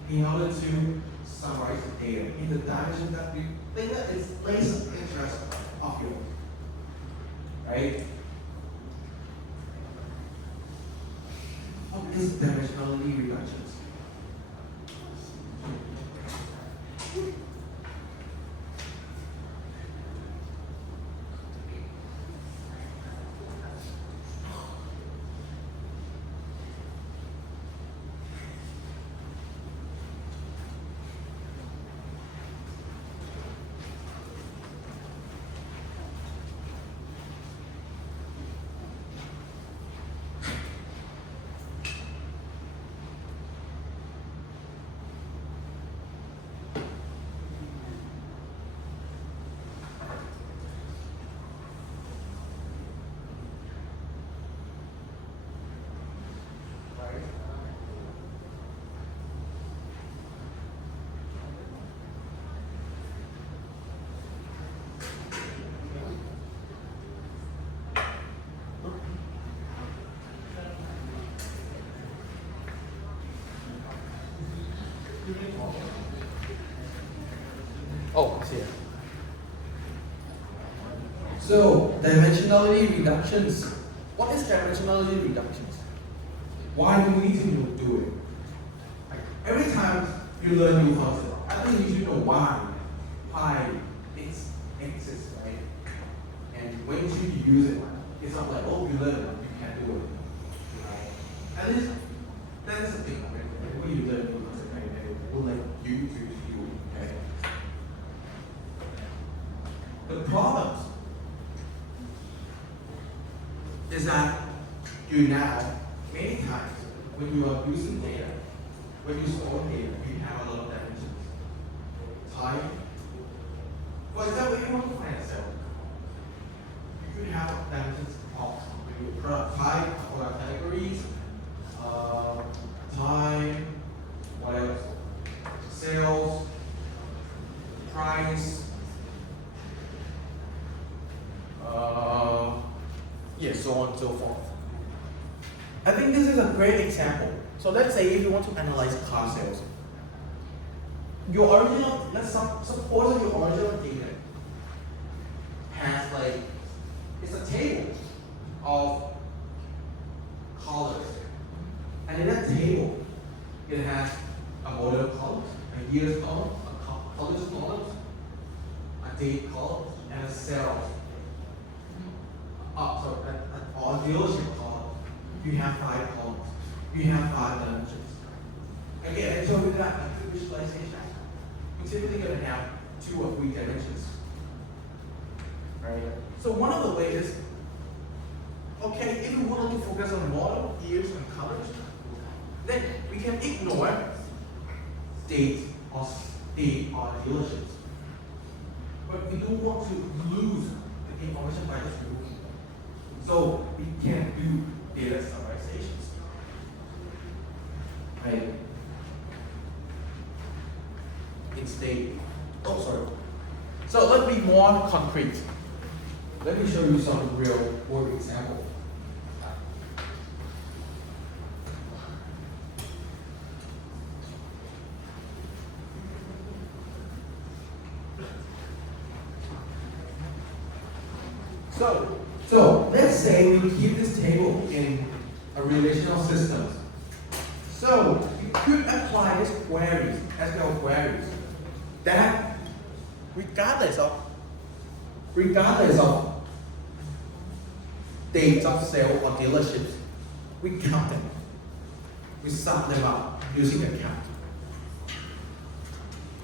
In order to summarize the data in the dimension that you think that is less interest of yours, right? What is dimensionality reductions? Oh, it's here. So, dimensionality reductions. What is dimensionality reductions? Why do we need to do it? Like, every time you learn new concept, I think you should know why it exists, right? And when you should use it. It's not like, oh, you learn it, you can't do it. Right? At least that is the thing, right? When you learn new concept, right? They will like you to you, okay? The problem is that you now, many times, when you are using data, when you store data, you have a lot of dimensions. Time. For example, if you want to find a cell, you could have dimensions of type or categories, time, what else? Sales, price, Yeah, so on and so forth. I think this is a great example. So let's say if you want to analyze car sales, your original, suppose your original data has like, it's a table of colors. And in that table, it has a model column, a year's column, a colors column, a date column, and a sales. Or dealership column. You have 5 columns. You have 5 dimensions. Again, I told you that in visualization. We're typically going to have 2 or 3 dimensions. Right? So one of the ways, okay, if we want to focus on model, years, and colors, then we can ignore date or dealerships. But we don't want to lose the information by just removing. So we can do data summarizations. Right? Instead, so let's be more concrete. Let me show you some real world example. So let's say we keep this table in a relational system. So you could apply this queries, SQL queries, that regardless of dates of sale or dealerships, we count them. We sum them up using a count.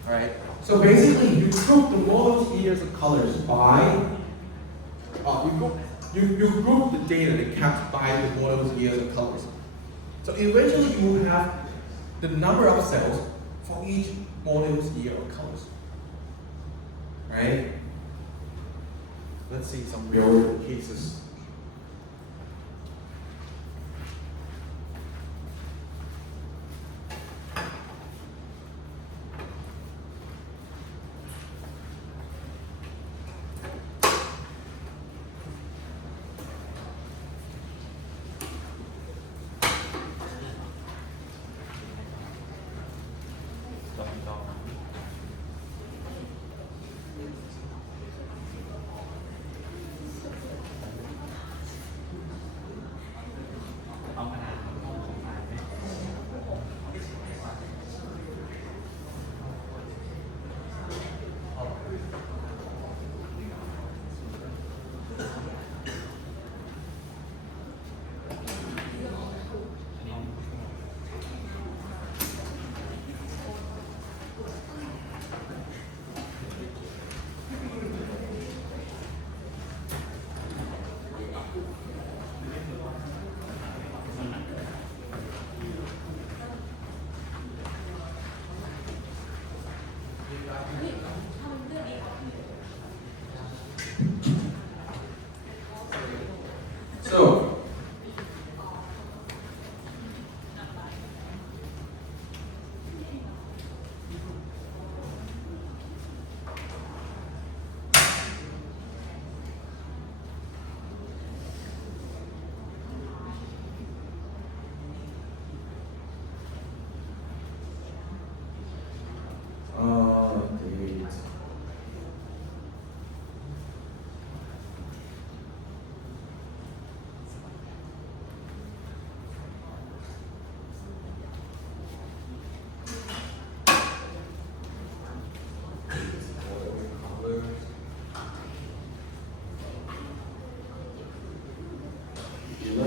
Alright? So basically you group the models, years, and colors by you group the data, the count by the models, years, and colors. So eventually you will have the number of cells for each model's year or colors. Right? Let's see some real world cases.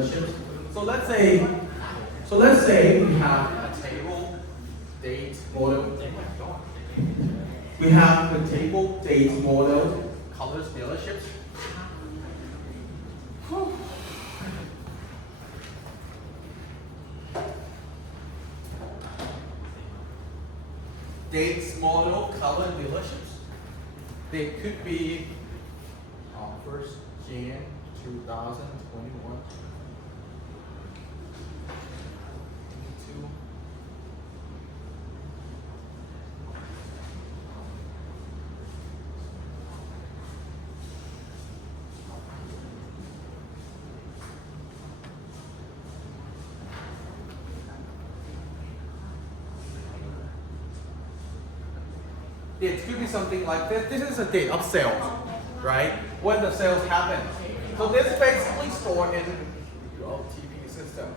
dealerships. So let's say we have a table, date, model. We have the table, date, model, colors, dealerships. Dates, model, color, dealerships. They could be 1st Jan 2021. It could be something like this. This is a date of sales, right? When the sales happen. So this basically stored in your OTP system.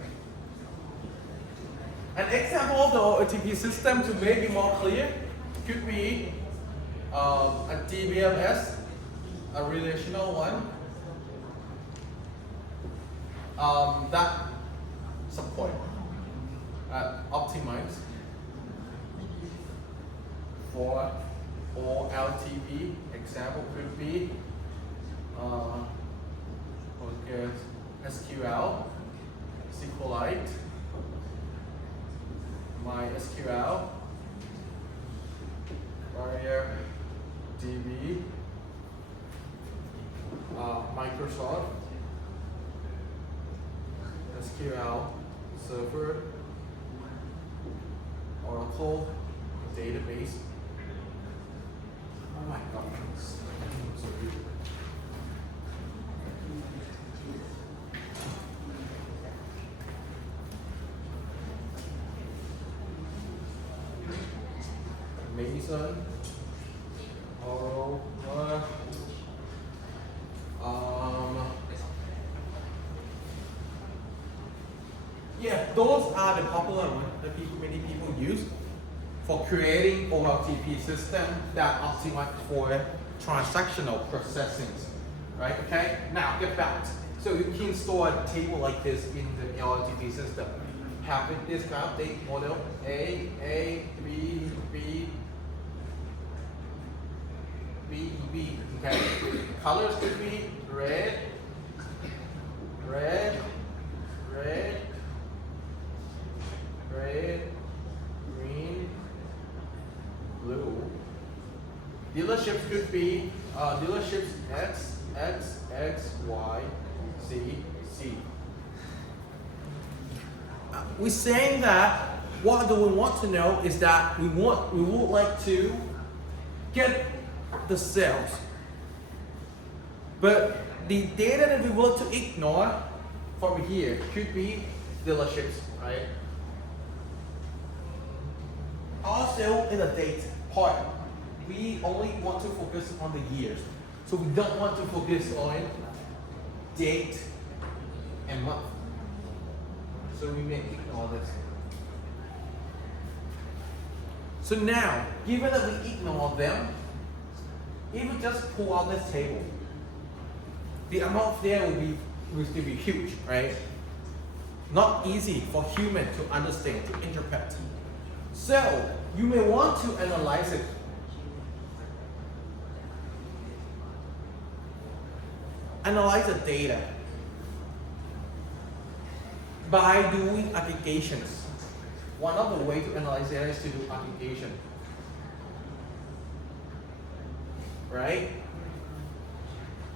An example of the OTP system to make it more clear could be a DBMS, a relational one that support optimize for or LTP. Example could be SQL, SQLite, MySQL, DB, Microsoft, SQL Server, Oracle database. Oh my God. Sorry. Mason, Oracle, yeah, those are the popular ones that many people use for creating OLTP system that optimize for transactional processing, right? Okay. Now get back. So you can store a table like this in the OLTP system. Have this kind of date model A, B, B, B, B. Okay. Colors could be red, red, red, red, green, blue. Dealerships could be dealerships X, X, X, Y, Z, Z. We're saying that what do we want to know is that we would like to get the sales, but the data that we want to ignore from here could be dealerships, right? Also in the date part, we only want to focus on the years, so we don't want to focus on date and month. So we may ignore this. So now, given that we ignore them, if we just pull out this table, the amount there will still be huge, right? Not easy for human to understand, to interpret. So you may want to analyze it. Analyze the data by doing aggregations. One of the ways to analyze data is to do aggregation, right?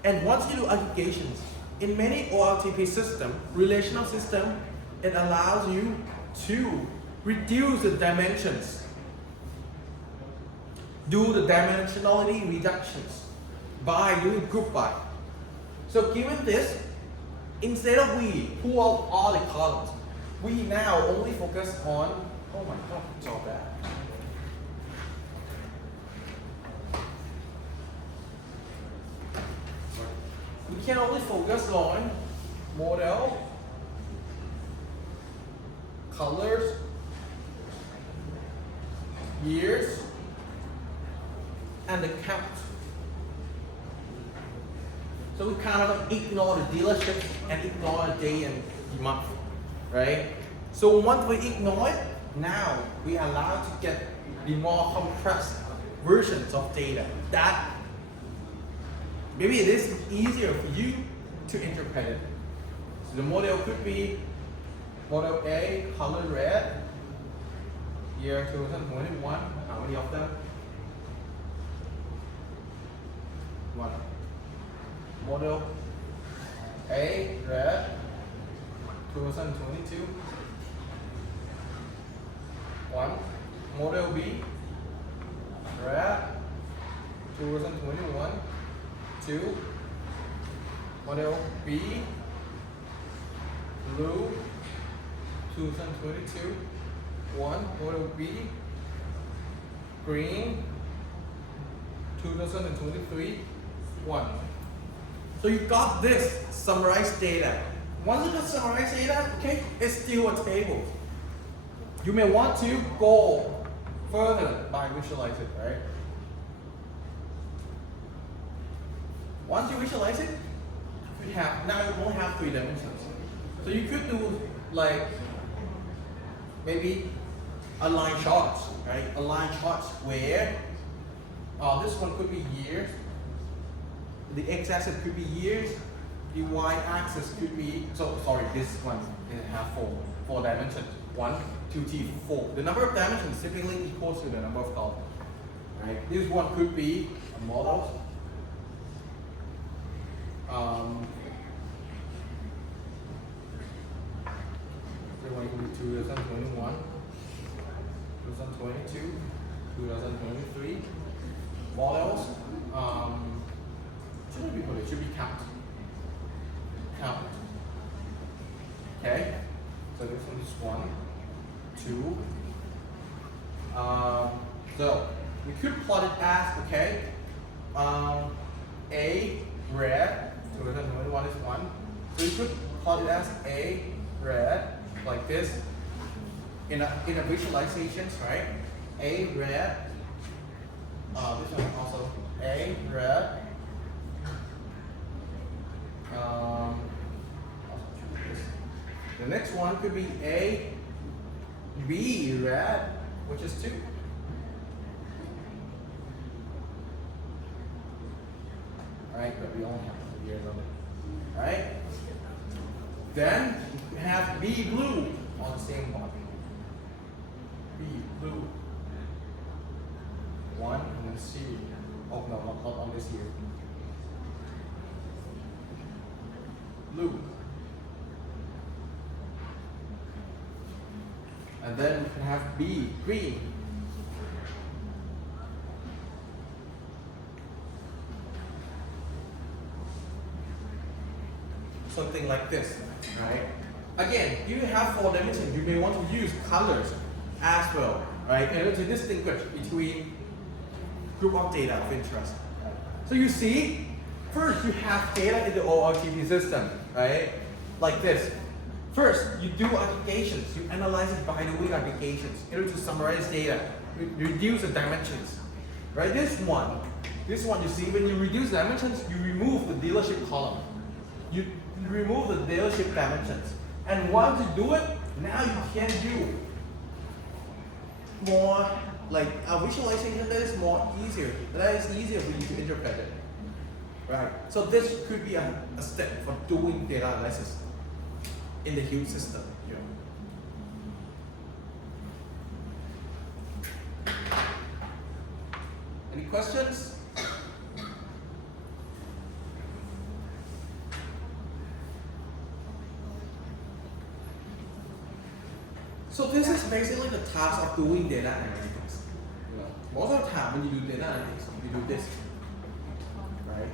And once you do aggregations, in many OLTP system, relational system, it allows you to reduce the dimensions, do the dimensionality reductions by doing group by. So given this, instead of we pull out all the columns, we now only focus on, oh my God, it's all bad. We can only focus on model, colors, years, and the count. So we kind of ignore the dealerships and ignore the day and month, right? So once we ignore it, now we are allowed to get the more compressed versions of data that maybe it is easier for you to interpret it. So the model could be model A, color red, year 2021. How many of them? One. Model A, red, 2022. One. Model B, red, 2021. Two. Model B, blue, 2022. One. Model B, green, 2023. One. So you got this summarized data. Once you got summarized data, okay, it's still a table. You may want to go further by visualize it, right? Once you visualize it, you have now you won't have 3 dimensions. So you could do like maybe a line charts, right? A line charts where this one could be years. The x-axis could be years. The y-axis could be this one it has four dimensions. 1, 2, 3, 4. The number of dimensions typically equals to the number of columns. Right? This one could be a model. This one could be 2021, 2022, 2023. Models. Shouldn't be it should be count. Okay. So this one is 1, 2. So we could plot it as A red. 2021 is 1. So you could plot it as A red like this in a visualizations, right? A red. This one also A red. The next one could be A, B red, which is 2. Right, but we only have 2 years of it. Right? Then we have B blue on the same one. B blue. 1 and then C. Oh no, not on this here. Blue. And then we can have B, green. Something like this, right? Again, you have 4 dimensions. You may want to use colors as well, right? In order to distinguish between group of data of interest. So you see, first you have data in the OLTP system, right? Like this. First, you do aggregations. You analyze it by doing aggregations in order to summarize data. You reduce the dimensions, right? This one you see, when you reduce dimensions, you remove the dealership column. You remove the dealership dimensions. And once you do it, now you can do more like a visualization that is more easier. That is easier for you to interpret it. Right? So this could be a step for doing data analysis in the huge system. Any questions? So this is basically the task of doing data analytics. Most of the time when you do data analytics, you do this, right?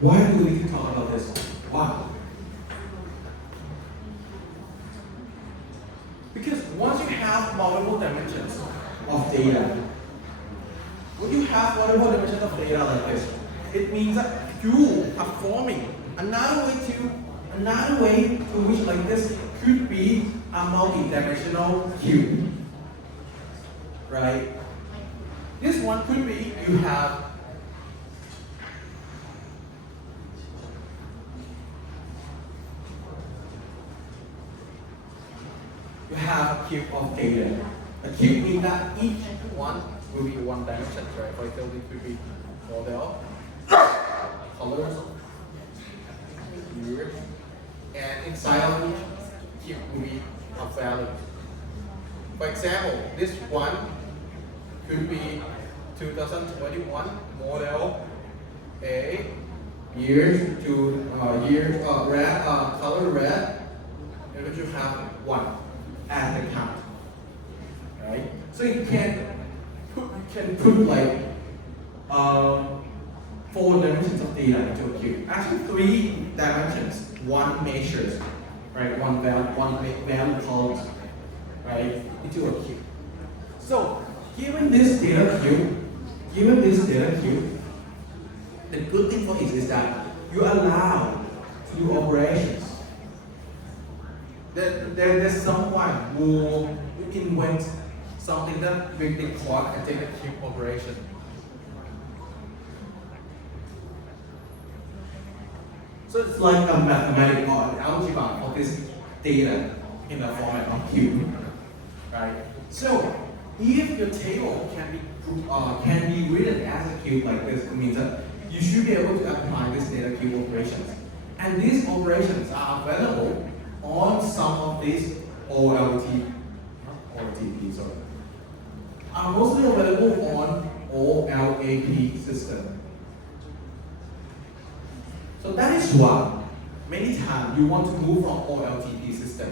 Why do we need to talk about this? Why? Because once you have multiple dimensions Of data. when you have multiple dimensions of data like this, it means that you are forming another way to which like this could be a multi-dimensional cube. Right? This one could be you have you have a cube of data. A cube means that each one will be one dimension, right? For example, it could be model, colors, years, and inside of each cube will be a value. For example, this one could be 2021 model A, years to red, color red, and then you have one as the count, right? So you can put like 4 dimensions of data into a cube. Actually, 3 dimensions. One measures, right? One value columns, right? Into a cube. So given this data cube, the good thing for it is that you allow to do operations. There's someone who invent something that we can call a data cube operation. So it's like a mathematical or an algebra of this data in the format of cube, right? So if your table can be written as a cube like this, it means that you should be able to apply this data cube operations. And these operations are available on some of these OLTP, are mostly available on OLAP system. So that is why many times you want to move from OLTP system,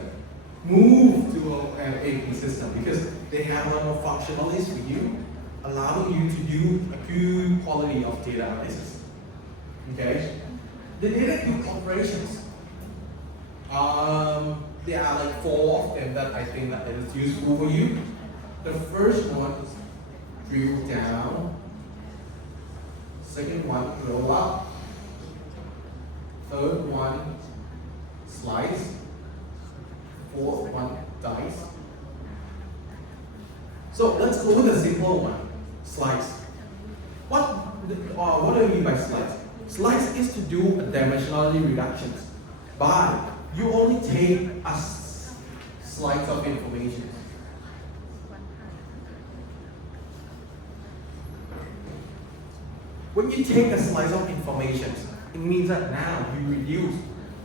move to OLAP system because they have a lot of functionalities for you, allowing you to do a good quality of data analysis. Okay? The data cube operations, there are like 4 of them that I think that is useful for you. The first one is drill down. Second one, roll up. Third one, slice. Fourth one, dice. So let's go with the simple one, slice. What do you mean by slice? Slice is to do a dimensionality reductions by you only take a slice of information. When you take a slice of information, it means that now you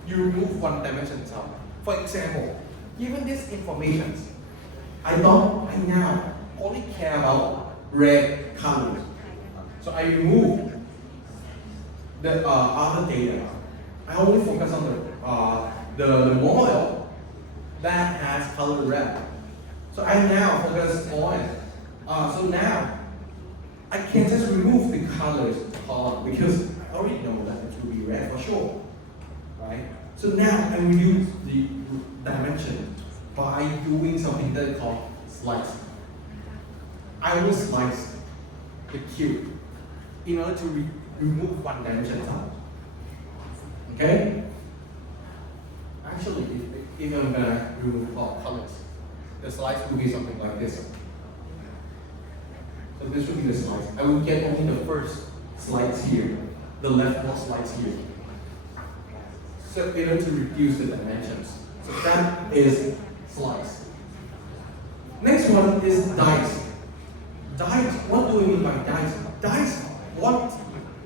remove one dimension out. For example, given this information, I now only care about red colors. So I remove the other data. I only focus on the model that has color red. So I now focus on, so now I can just remove the colors column because I already know that it will be red for sure, right? So now I reduce the dimension by doing something that is called slice. I will slice the cube in order to remove one dimension out. Okay? Actually, if I'm gonna remove all colors, the slice will be something like this. So this will be the slice. I will get only the first slice here, the leftmost slice here. So in order to reduce the dimensions. So that is slice. Next one is dice. Dice, what do we mean by dice? Dice won't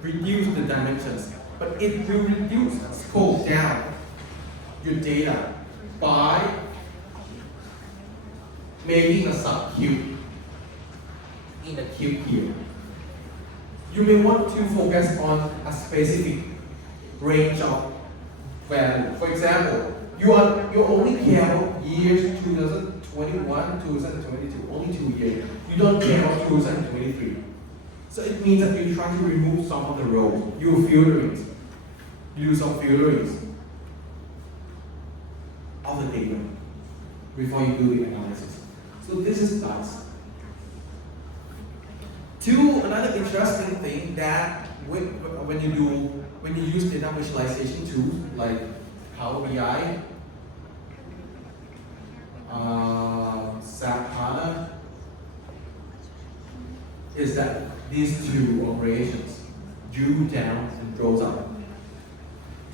reduce the dimensions, but it will reduce, scale down your data by making a subcube in a cube here. You may want to focus on a specific range of value. For example, you only care about years 2021, 2022, only 2 years. You don't care about 2023. So it means that you try to remove some of the rows. You filterings. You do some filterings of the data before you do the analysis. So this is dice. Another interesting thing that when you use data visualization tools like Power BI, SAP HANA, is that these 2 operations, drill down and draw up.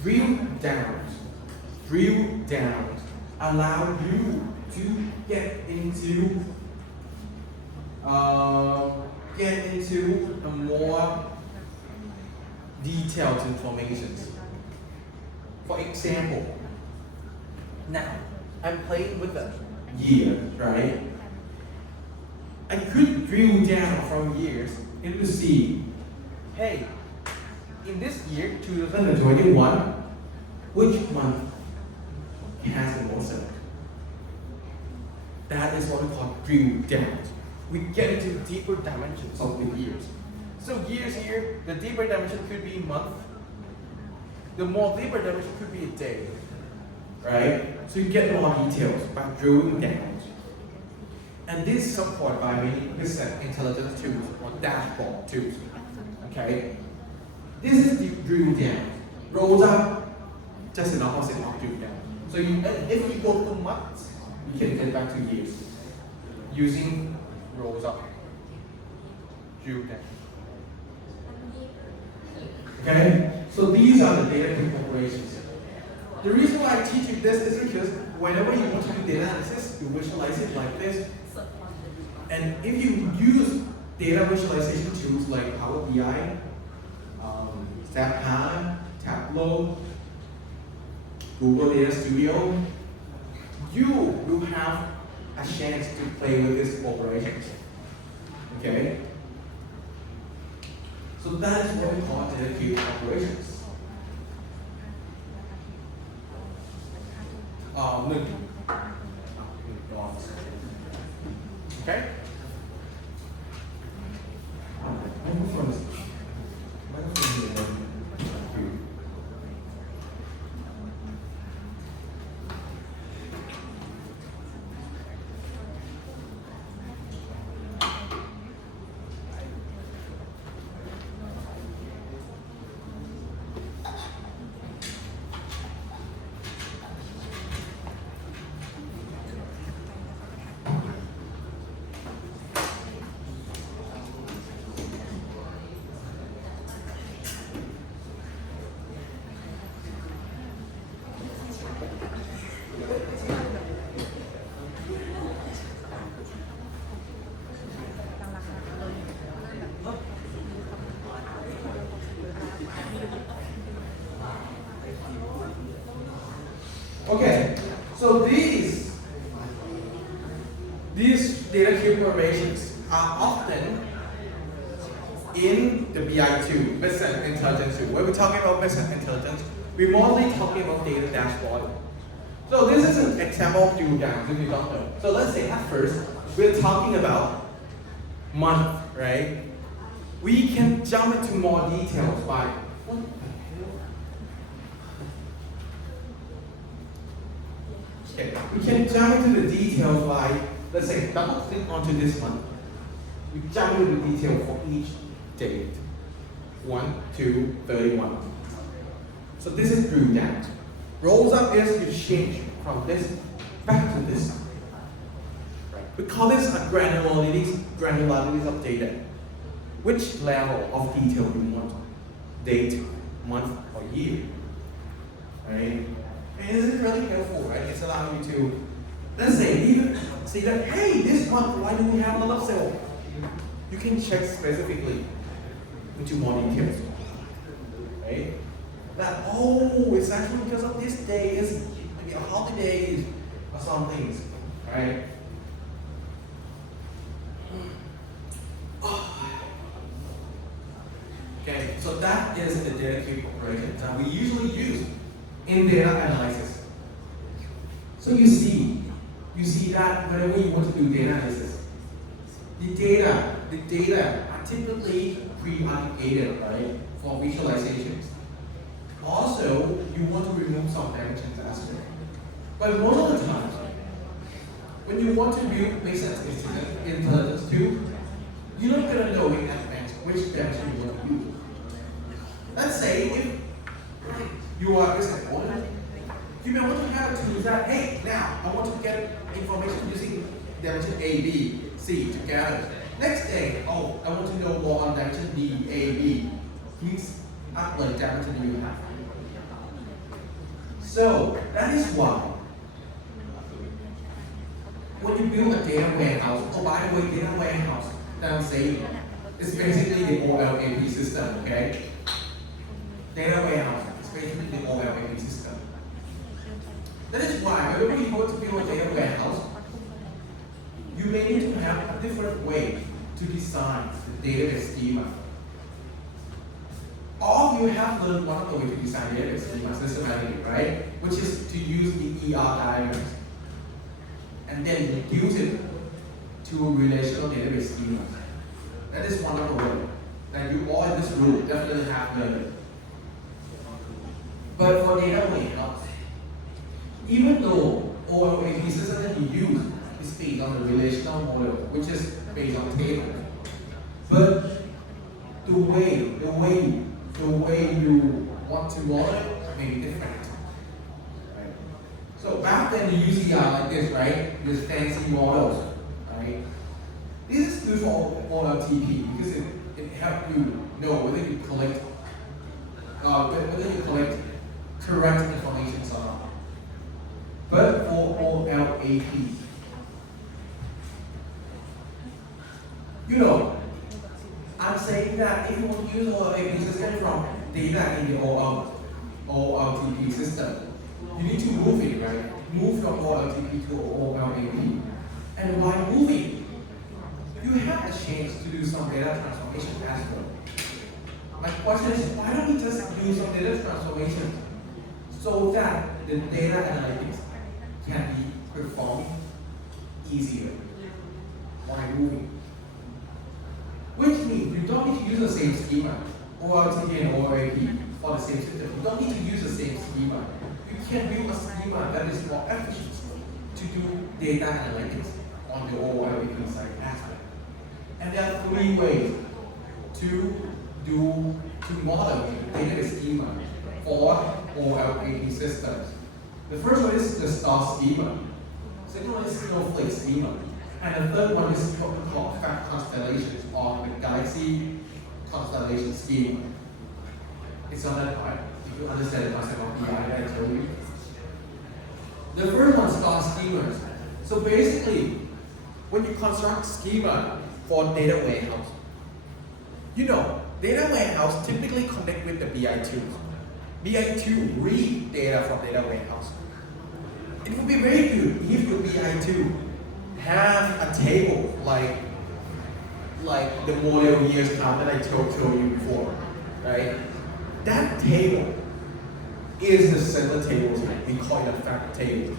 Drill down allow you to get into a more detailed information. For example, now I'm playing with the year, right? I could drill down from years and to see, hey, in this year, 2021, which month has the most of it? That is what we call drill down. We get into deeper dimensions of the years. So years here, the deeper dimension could be month. The more deeper dimension could be a day, right? So you get more details by drilling down. And this is supported by many business intelligence tools or dashboard tools. Okay? This is the drill down. Rolls up, just an opposite of drill down. So if you go to months, you can get back to years using rolls up, drill down. Okay? So these are the data incorporations. The reason why I teach you this is because whenever you want to do data analysis, you visualize it like this. And if you use data visualization tools like Power BI, SAP HANA, Tableau, Google Data Studio, you will have a chance to play with these operations. Okay? So that is what we call data cube operations. Okay? Okay, so these data cube operations are often in the BI2, Business Intelligence 2. When we're talking about business intelligence, we're mostly talking about data dashboard. So this is an example of drill down, if you don't know. So let's say at first, we're talking about month, right? We can jump into more details by okay, we can jump into the details by, let's say, double click onto this month. We jump into the detail for each date. 1, 2, 31. So this is drill down. Rolls up is you change from this back to this. We call this a granularities of data. Which level of detail you want? Date, month, or year. Right? And this is really helpful, right? It's allowing you to, let's say, even see that, hey, this month, why do we have a lot of sales? You can check specifically into more details. Right? That, oh, it's actually because of this day, it's maybe a holiday or some things. Right? Okay, so that is the data cube operation that we usually use in data analysis. So you see that whenever you want to do data analysis, the data are typically pre-aggregated, right, for visualizations. Also, you want to remove some dimensions as well. But most of the time, when you want to build business intelligence tool, you're not going to know in advance which dimension you want to use. Let's say if you are a business owner, you may want to have a tool that, hey, now I want to get information using dimension A, B, C together. Next day, oh, I want to know more on dimension D, A, B. Please upload dimension you have. So that is why when you build a data warehouse, oh by the way, data warehouse that I'm saying is basically the OLAP system, okay? Data warehouse is basically the OLAP system. That is why whenever you go to build a data warehouse, you may need to have a different way to design the database schema. All of you have learned one of the ways to design database schema systematically, right? Which is to use the ER diagrams and then reduce it to a relational database schema. That is one of the ways that you all in this room definitely have learned. But for data warehouse, even though OLAP system that you use is based on the relational model, which is based on table, but the way you want to model it may be different. Right? So back then you use ER like this, right? With fancy models, right? This is good for OLTP because it helps you know whether you collect correct information or not. But for OLAP, you know, I'm saying that if you want to use OLAP system from data in the OLTP system, you need to move it, right? Move from OLTP to OLAP. And by moving, you have a chance to do some data transformation as well. My question is, why don't we just do some data transformation so that the data analytics can be performed easier while moving? Which means you don't need to use the same schema, OLTP and OLAP for the same system. You don't need to use the same schema. You can build a schema that is more efficient to do data analytics on the OLAP side as well. And there are three ways to model data schema for OLAP systems. The first one is the star schema. Second one is snowflake schema. And the third one is what we call fact constellations or the galaxy constellation schema. It's on that part. If you understand the concept of BI that I told you. The first one, star schemas. So basically, when you construct schema for data warehouse, you know, data warehouse typically connect with the BI tools. BI tool read data from data warehouse. It would be very good if your BI tool have a table like the model years count that I showed you before, right? That table is the center table. We call it a fact table.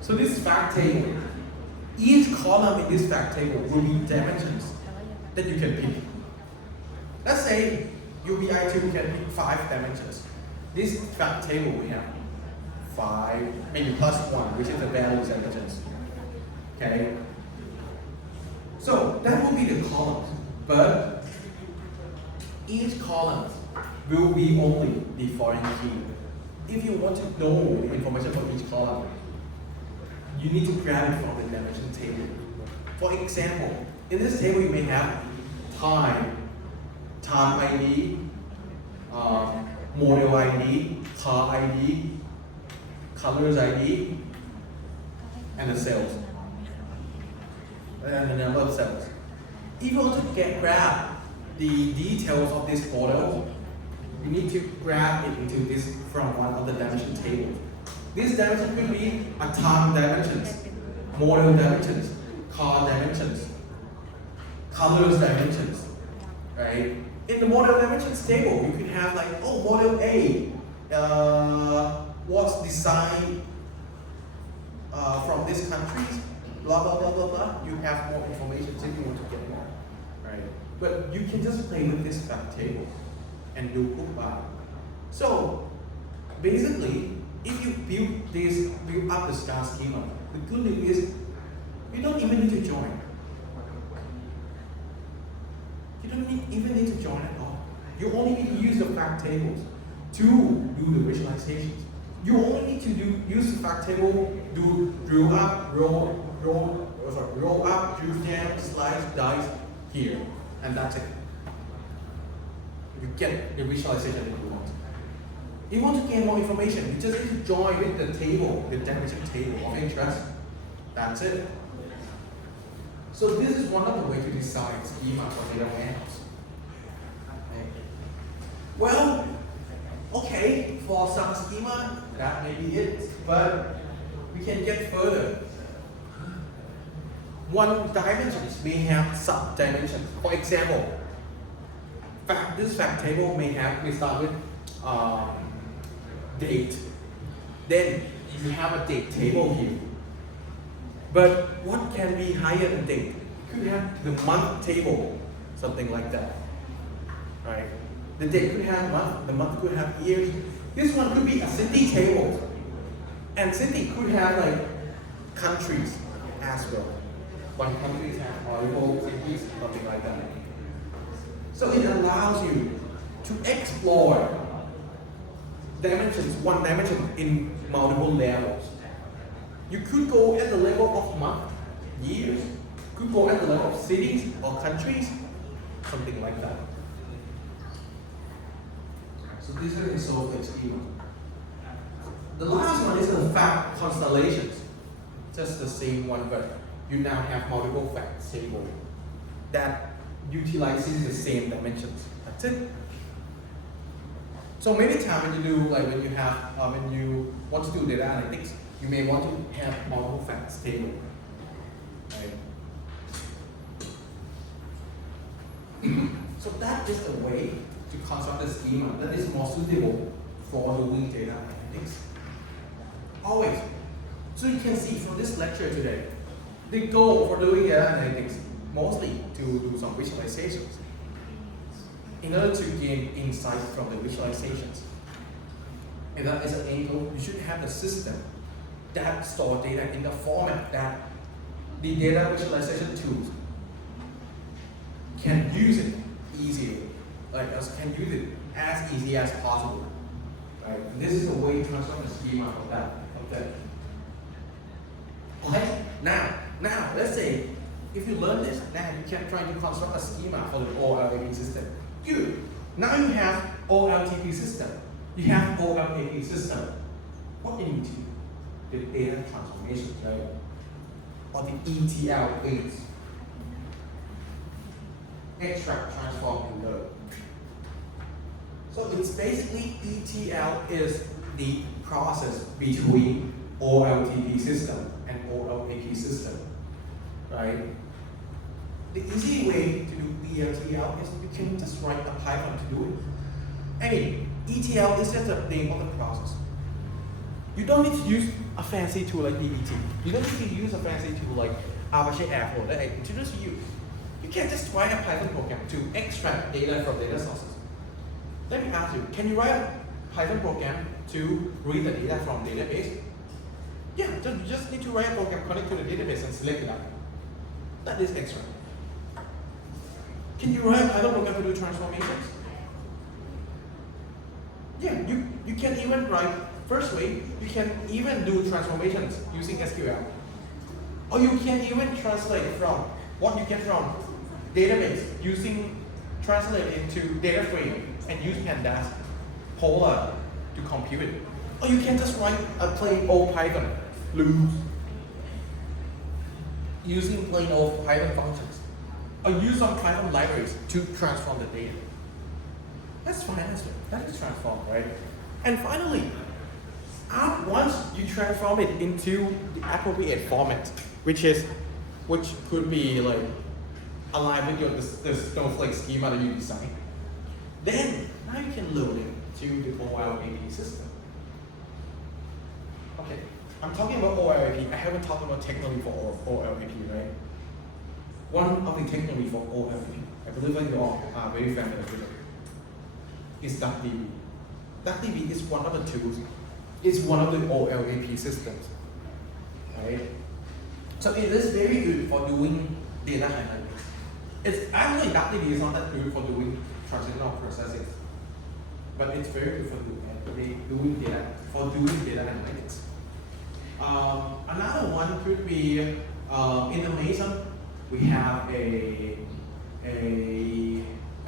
So this fact table, each column in this fact table will be dimensions that you can pick. Let's say your BI tool can pick 5 dimensions. This fact table we have 5, maybe plus 1, which is the value dimensions. Okay? So that will be the columns, but each column will be only the foreign key. If you want to know the information from each column, you need to grab it from the dimension table. For example, in this table you may have time ID, model ID, car ID, colors ID, and the cells, and the number of cells. If you want to grab the details of this model, you need to grab it into this from one of the dimension tables. This dimension could be a time dimensions, model dimensions, car dimensions, colors dimensions, right? In the model dimensions table, you could have like, oh, model A was designed from this country, blah, blah, blah, blah, blah. You have more information if you want to get more, right? But you can just play with this fact table and do group by. So basically, if you build up the star schema, the good news is you don't even need to join. You don't even need to join at all. You only need to use the fact tables to do the visualizations. You only need to use the fact table, do roll up, roll up, drill down, slice, dice here, and that's it. You get the visualization that you want. If you want to gain more information, you just need to join with the table, the dimension table of interest. That's it. So this is one of the ways to design schema for data warehouse. Well, okay, for some schema, that may be it, but we can get further. One dimension may have sub-dimensions. For example, this fact table may start with date. Then you have a date table here. But what can be higher than date? You could have the month table, something like that. Right? The date could have month, the month could have years. This one could be a city table. And city could have like countries as well. One country has multiple cities, something like that. So it allows you to explore dimensions, one dimension in multiple levels. You could go at the level of month, years, could go at the level of cities or countries, something like that. So this is a solved schema. The last one is the fact constellations. Just the same one, but you now have multiple facts table that utilizes the same dimensions. That's it. So many times when you do, like when you want to do data analytics, you may want to have multiple facts table. Right? So that is a way to construct a schema that is more suitable for doing data analytics. Always. So you can see from this lecture today, the goal for doing data analytics mostly to do some visualizations. In order to gain insight from the visualizations, if that is an end goal, you should have a system that store data in the format that the data visualization tools can use it easily, can use it as easy as possible. Right? And this is a way to transform the schema of that. Okay. Now let's say if you learn this, now you can try to construct a schema for the OLAP system. Good. Now you have OLTP system. You have OLAP system. What do you need to do? The data transformation, right? Or the ETL aids. Extract, transform, and load. So it's basically ETL is the process between OLTP system and OLAP system, right? The easy way to do ETL is you can just write a Python to do it. I mean, ETL is just the name of the process. You don't need to use a fancy tool like DBT. You don't need to use a fancy tool like Apache Airflow that I introduced you. You can just write a Python program to extract data from data sources. Let me ask you, can you write a Python program to read the data from database? Yeah, you just need to write a program, connect to the database and select it out. That is extract. Can you write a Python program to do transformations? Yeah, you can even write, first way, you can even do transformations using SQL. Or you can even translate from what you get from database translate into data frame and use pandas, Polar to compute it. Or you can just write a plain old Python loops using plain old Python functions. Or use some Python libraries to transform the data. That's fine, that is transformed, right? And finally, once you transform it into the appropriate format, which could be like aligned with the Snowflake schema that you design, then now you can load it to the OLAP system. Okay, I'm talking about OLAP. I haven't talked about technology for OLAP, right? One of the technology for OLAP, I believe that you all are very familiar with it, is DuckDB. DuckDB is one of the tools. It's one of the OLAP systems, right? So it is very good for doing data analytics. It's actually DuckDB is not that good for doing transactional processing, but it's very good for doing data analytics. Another one could be in Amazon. We have a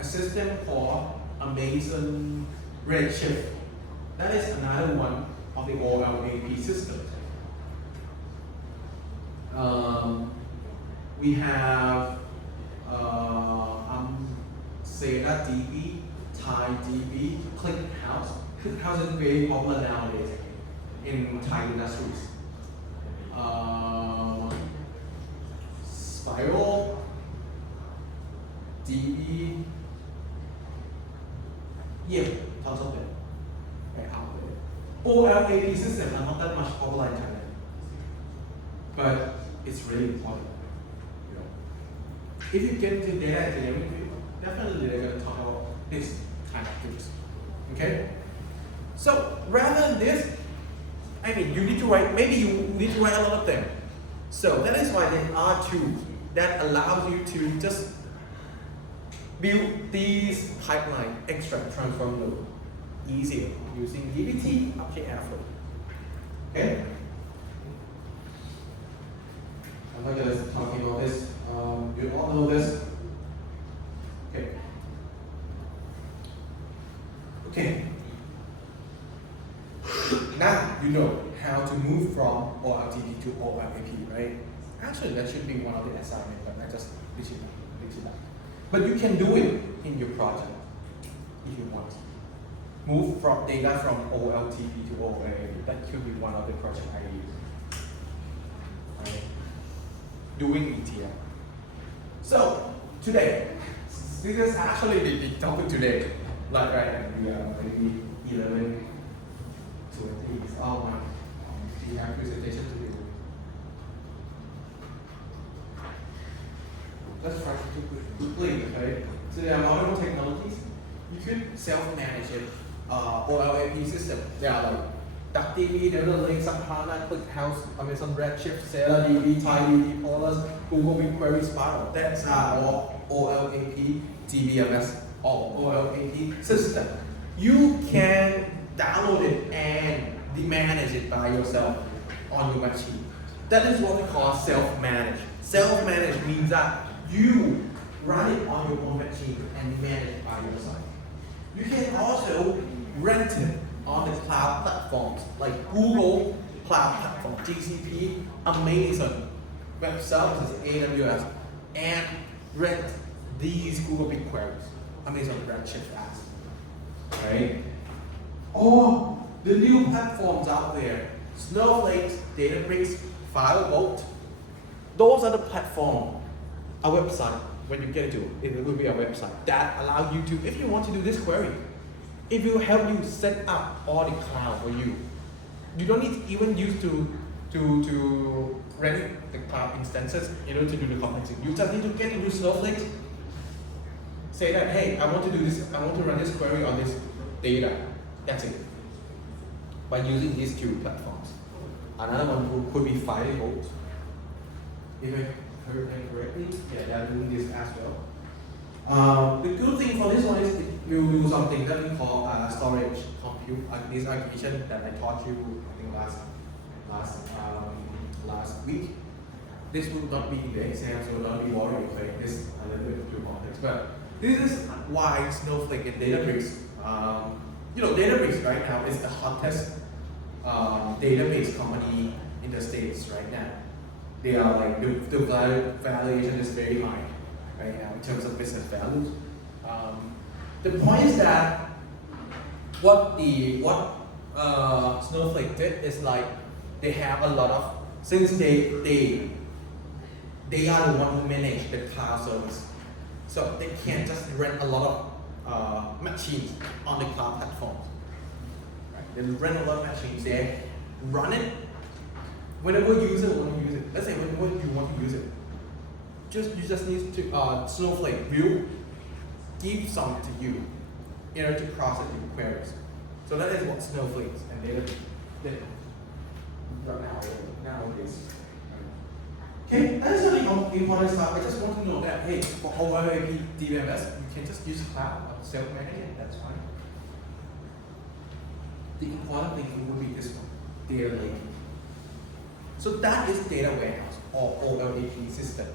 system called Amazon Redshift. That is another one of the OLAP systems. We have Sega DB, Thai DB, ClickHouse. ClickHouse is very popular nowadays in Thai industries. Spiral, DB, yeah, tons of them. Out there. OLAP systems are not that much popular in Thailand, but it's really important. You know, if you get into data engineering, definitely they're going to talk about this kind of things. Okay. So rather than this, I mean, you need to write. Maybe you need to write a lot of them. So that is why there are tools that allows you to just build these pipeline extract transform loop easier using dbt object airflow. Okay. I'm not gonna talk about this. You all know this. Okay. Okay. Now you know how to move from OLTP to OLAP, right? Actually, that should be one of the assignments, but I just ditch it back. But you can do it in your project if you want. Move from data from OLTP to OLAP. That could be one of the project ideas. Right? Doing ETL. So today, this is actually the big topic today. Like right now, we are maybe 11, 20. Oh my, we have presentation to do. Let's try to do it quickly, okay? So there are multiple technologies. You could self-manage it. OLAP system. They are like DuckDB, Delta Lake, Subhana, ClickHouse, Amazon Redshift, SailorDB, TiDB, Polars, Google BigQuery, Spiral. That's all OLAP, DBMS, all OLAP system. You can download it and manage it by yourself on your machine. That is what we call self-manage. Self-manage means that you run it on your own machine and manage it by yourself. You can also rent it on the cloud platforms like Google Cloud Platform, GCP, Amazon Web Services, AWS, and rent these Google BigQueries, Amazon Redshift apps, right? Or the new platforms out there, Snowflake, Databricks, Firebolt. Those are the platform, a website. When you get into it, it will be a website that allows you to, if you want to do this query, it will help you set up all the cloud for you. You don't need even use to rent the cloud instances in order to do the complexity. You just need to get into Snowflake, say that, hey, I want to do this, I want to run this query on this data. That's it. By using these two platforms. Another one could be Firebolt. If I heard that correctly, yeah, they're doing this as well. The good thing for this one is it will do something that we call storage compute. This application that I taught you, I think last week. This will not be in the exam, so don't be worried. Okay, this is a little bit too complex, but this is why Snowflake and Databricks. Databricks right now is the hottest database company in the States right now. They are like, the valuation is very high right now in terms of business values. The point is that what Snowflake did is like, they have a lot of, since they are the one who manage the cloud service. So they can't just rent a lot of machines on the cloud platforms. Right? They rent a lot of machines, they run it. Whenever user want to use it, let's say whenever you want to use it, you just need to Snowflake will give some to you in order to process your queries. So that is what Snowflake and Databricks did nowadays. Okay, that is really important stuff. I just want to know that, hey, for OLAP DBMS, you can just use cloud or self-manage it, that's fine. The important thing would be this one, data lake. So that is data warehouse or OLAP system.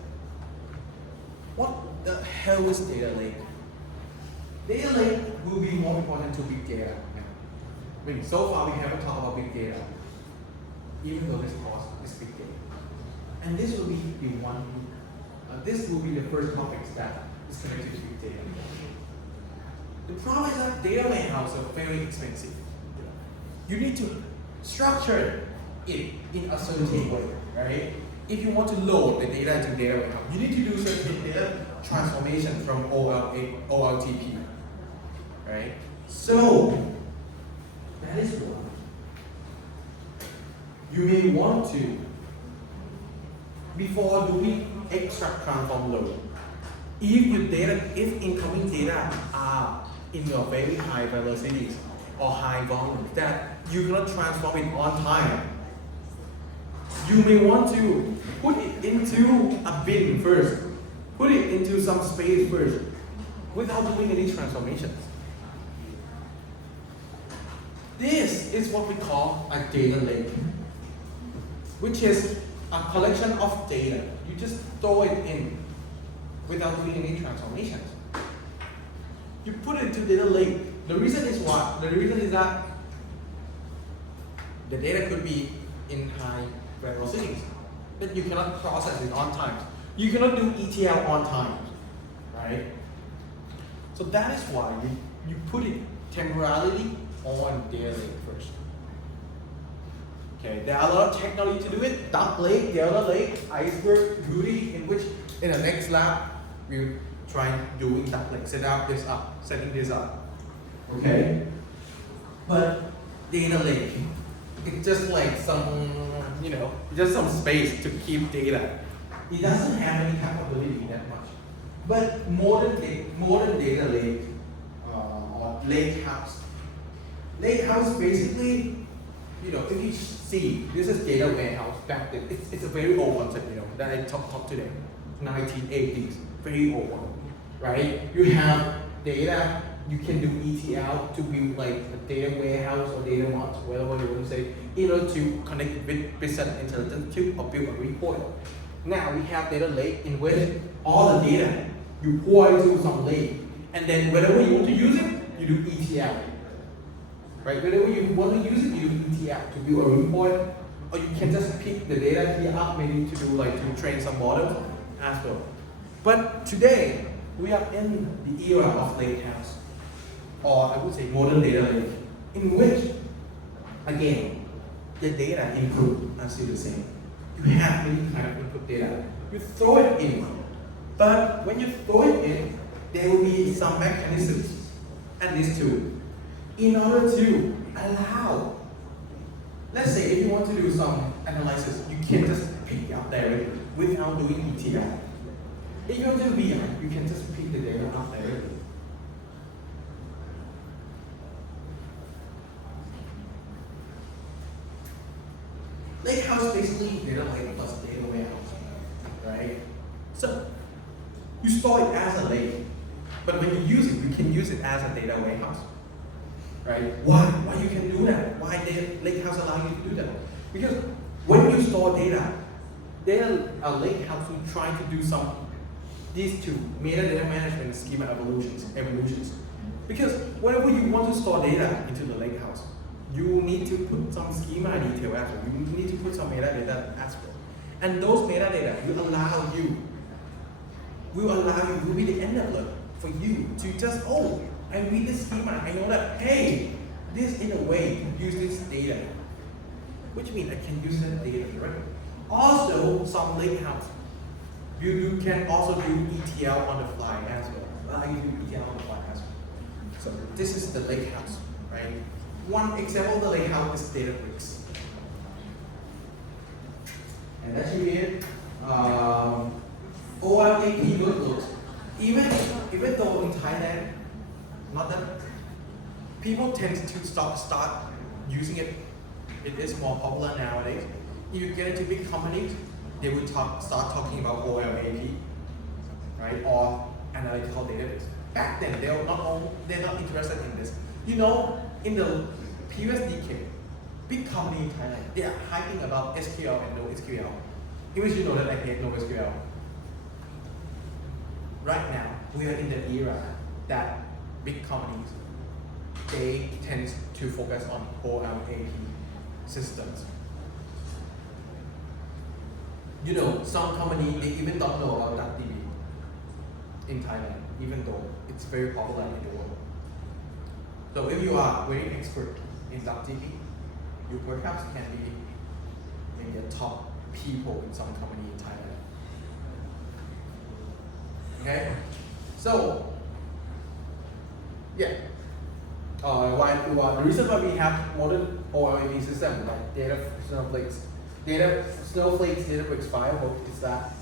What the hell is data lake? Data lake will be more important to big data. I mean, so far we haven't talked about big data, even though this course is big data. And this will be the one this will be the first topic that is connected to big data. The problem is that data warehouse are very expensive. You need to structure it in a certain way, right? If you want to load the data into data warehouse, you need to do certain data transformation from OLTP, right? So that is why you may want to, before doing extract transform load, if incoming data are in your very high velocities or high volume that you cannot transform it on time, you may want to put it into a bin first, put it into some space first, without doing any transformations. This is what we call a data lake, which is a collection of data. You just throw it in without doing any transformations. You put it into data lake. The reason is what? The reason is that the data could be in high velocities, but you cannot process it on time. You cannot do ETL on time, right? So that is why you put it temporarily on data lake first. Okay, there are a lot of technology to do it. Dark lake, Delta lake, iceberg, beauty, in which in the next lab we'll try doing dark lake, setting this up. Okay? But data lake, it's just like some, just some space to keep data. It doesn't have any capability that much. But modern data lake or lake house. Lake house basically, if you see, this is data warehouse back then. It's a very old concept, that I talked today, 1980s, very old one, right? You have data, you can do ETL to build like a data warehouse or data mart, whatever you want to say, in order to connect it with business intelligence to or build a report. Now we have data lake in which all the data you pour into some lake, and then whenever you want to use it, you do ETL. Right? Whenever you want to use it, you do ETL to build a report, or you can just pick the data here up, maybe to train some models as well. But today we are in the era of lake house, or I would say modern data lake, in which again the data input are still the same. You have many kind of input data. You throw it in, but when you throw it in, there will be some mechanisms, at least two, in order to allow. Let's say if you want to do some analysis, you can just pick it up directly without doing ETL. If you want to do BI, you can just pick the data up directly. Lakehouse basically data lake plus data warehouse, right? So you store it as a lake, but when you use it, you can use it as a data warehouse, right? Why you can do that? Why the lakehouse allow you to do that? Because when you store data, a lakehouse will try to do these two metadata management schema evolutions. Because whenever you want to store data into the lakehouse, you need to put some schema detail as well. You need to put some metadata as well. And those metadata will allow you, will be the enabler for you to just, I read this schema, I know that, hey, this in a way to use this data, which means I can use that data directly. Also, some lakehouse, you can also do ETL on the fly as well. You do ETL on the fly as well. So this is the lakehouse, right? One example of the lakehouse is Databricks. And as you hear, OLTP workloads. Even though in Thailand, not that people tend to start using it. It is more popular nowadays. If you get into big companies, they will start talking about OLAP, right, or analytical database. Back then, they're not interested in this. In the previous decade, big company in Thailand, they are hyping about SQL and NoSQL. In which you know that I hate NoSQL. Right now, we are in the era that big companies, they tend to focus on OLAP systems. You know, some company they even don't know about that TV in Thailand, even though it's very popular in the world. So if you are very expert in that TV, you perhaps can be maybe a top people in some company in Thailand. Okay, so yeah. The reason why we have modern OLED system like Databricks Firewall is that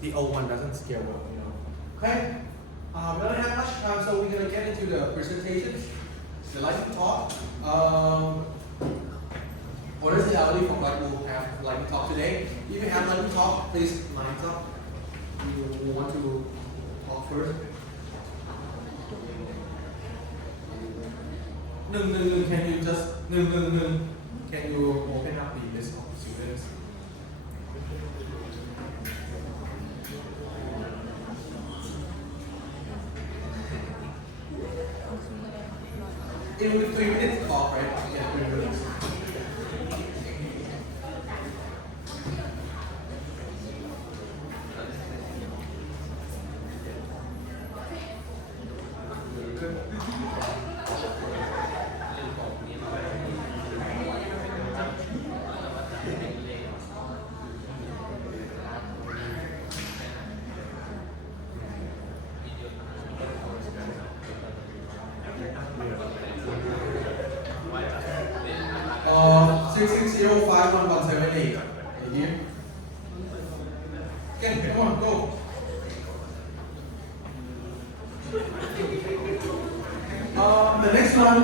the old one doesn't scale well, you know. Okay, we don't have much time, so we're gonna get into the presentations, the lightning talk. What is the hourly for what we'll have lightning talk today? If you have lightning talk, please line up. You want to talk first? Can you just can you open up the list of students? It will be 3 minutes talk, right? Yeah, 3 minutes. Okay, come on, go. The next one,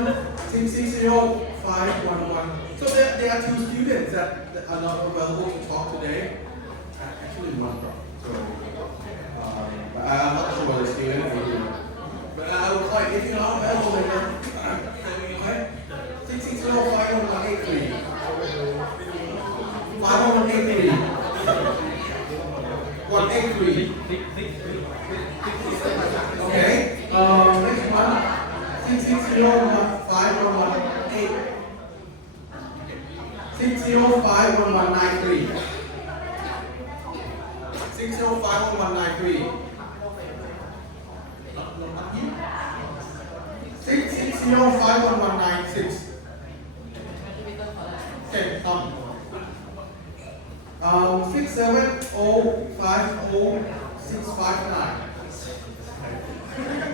660-511. So there are 2 students that are not available to talk today. Actually, one. So, but I'm not sure the student. But I will call if you're not available later. Okay. 660-51183. 5183. 183. Okay. Next one. 660-5118. 6051193. 6051193. 660-51196. Okay, 670-50659.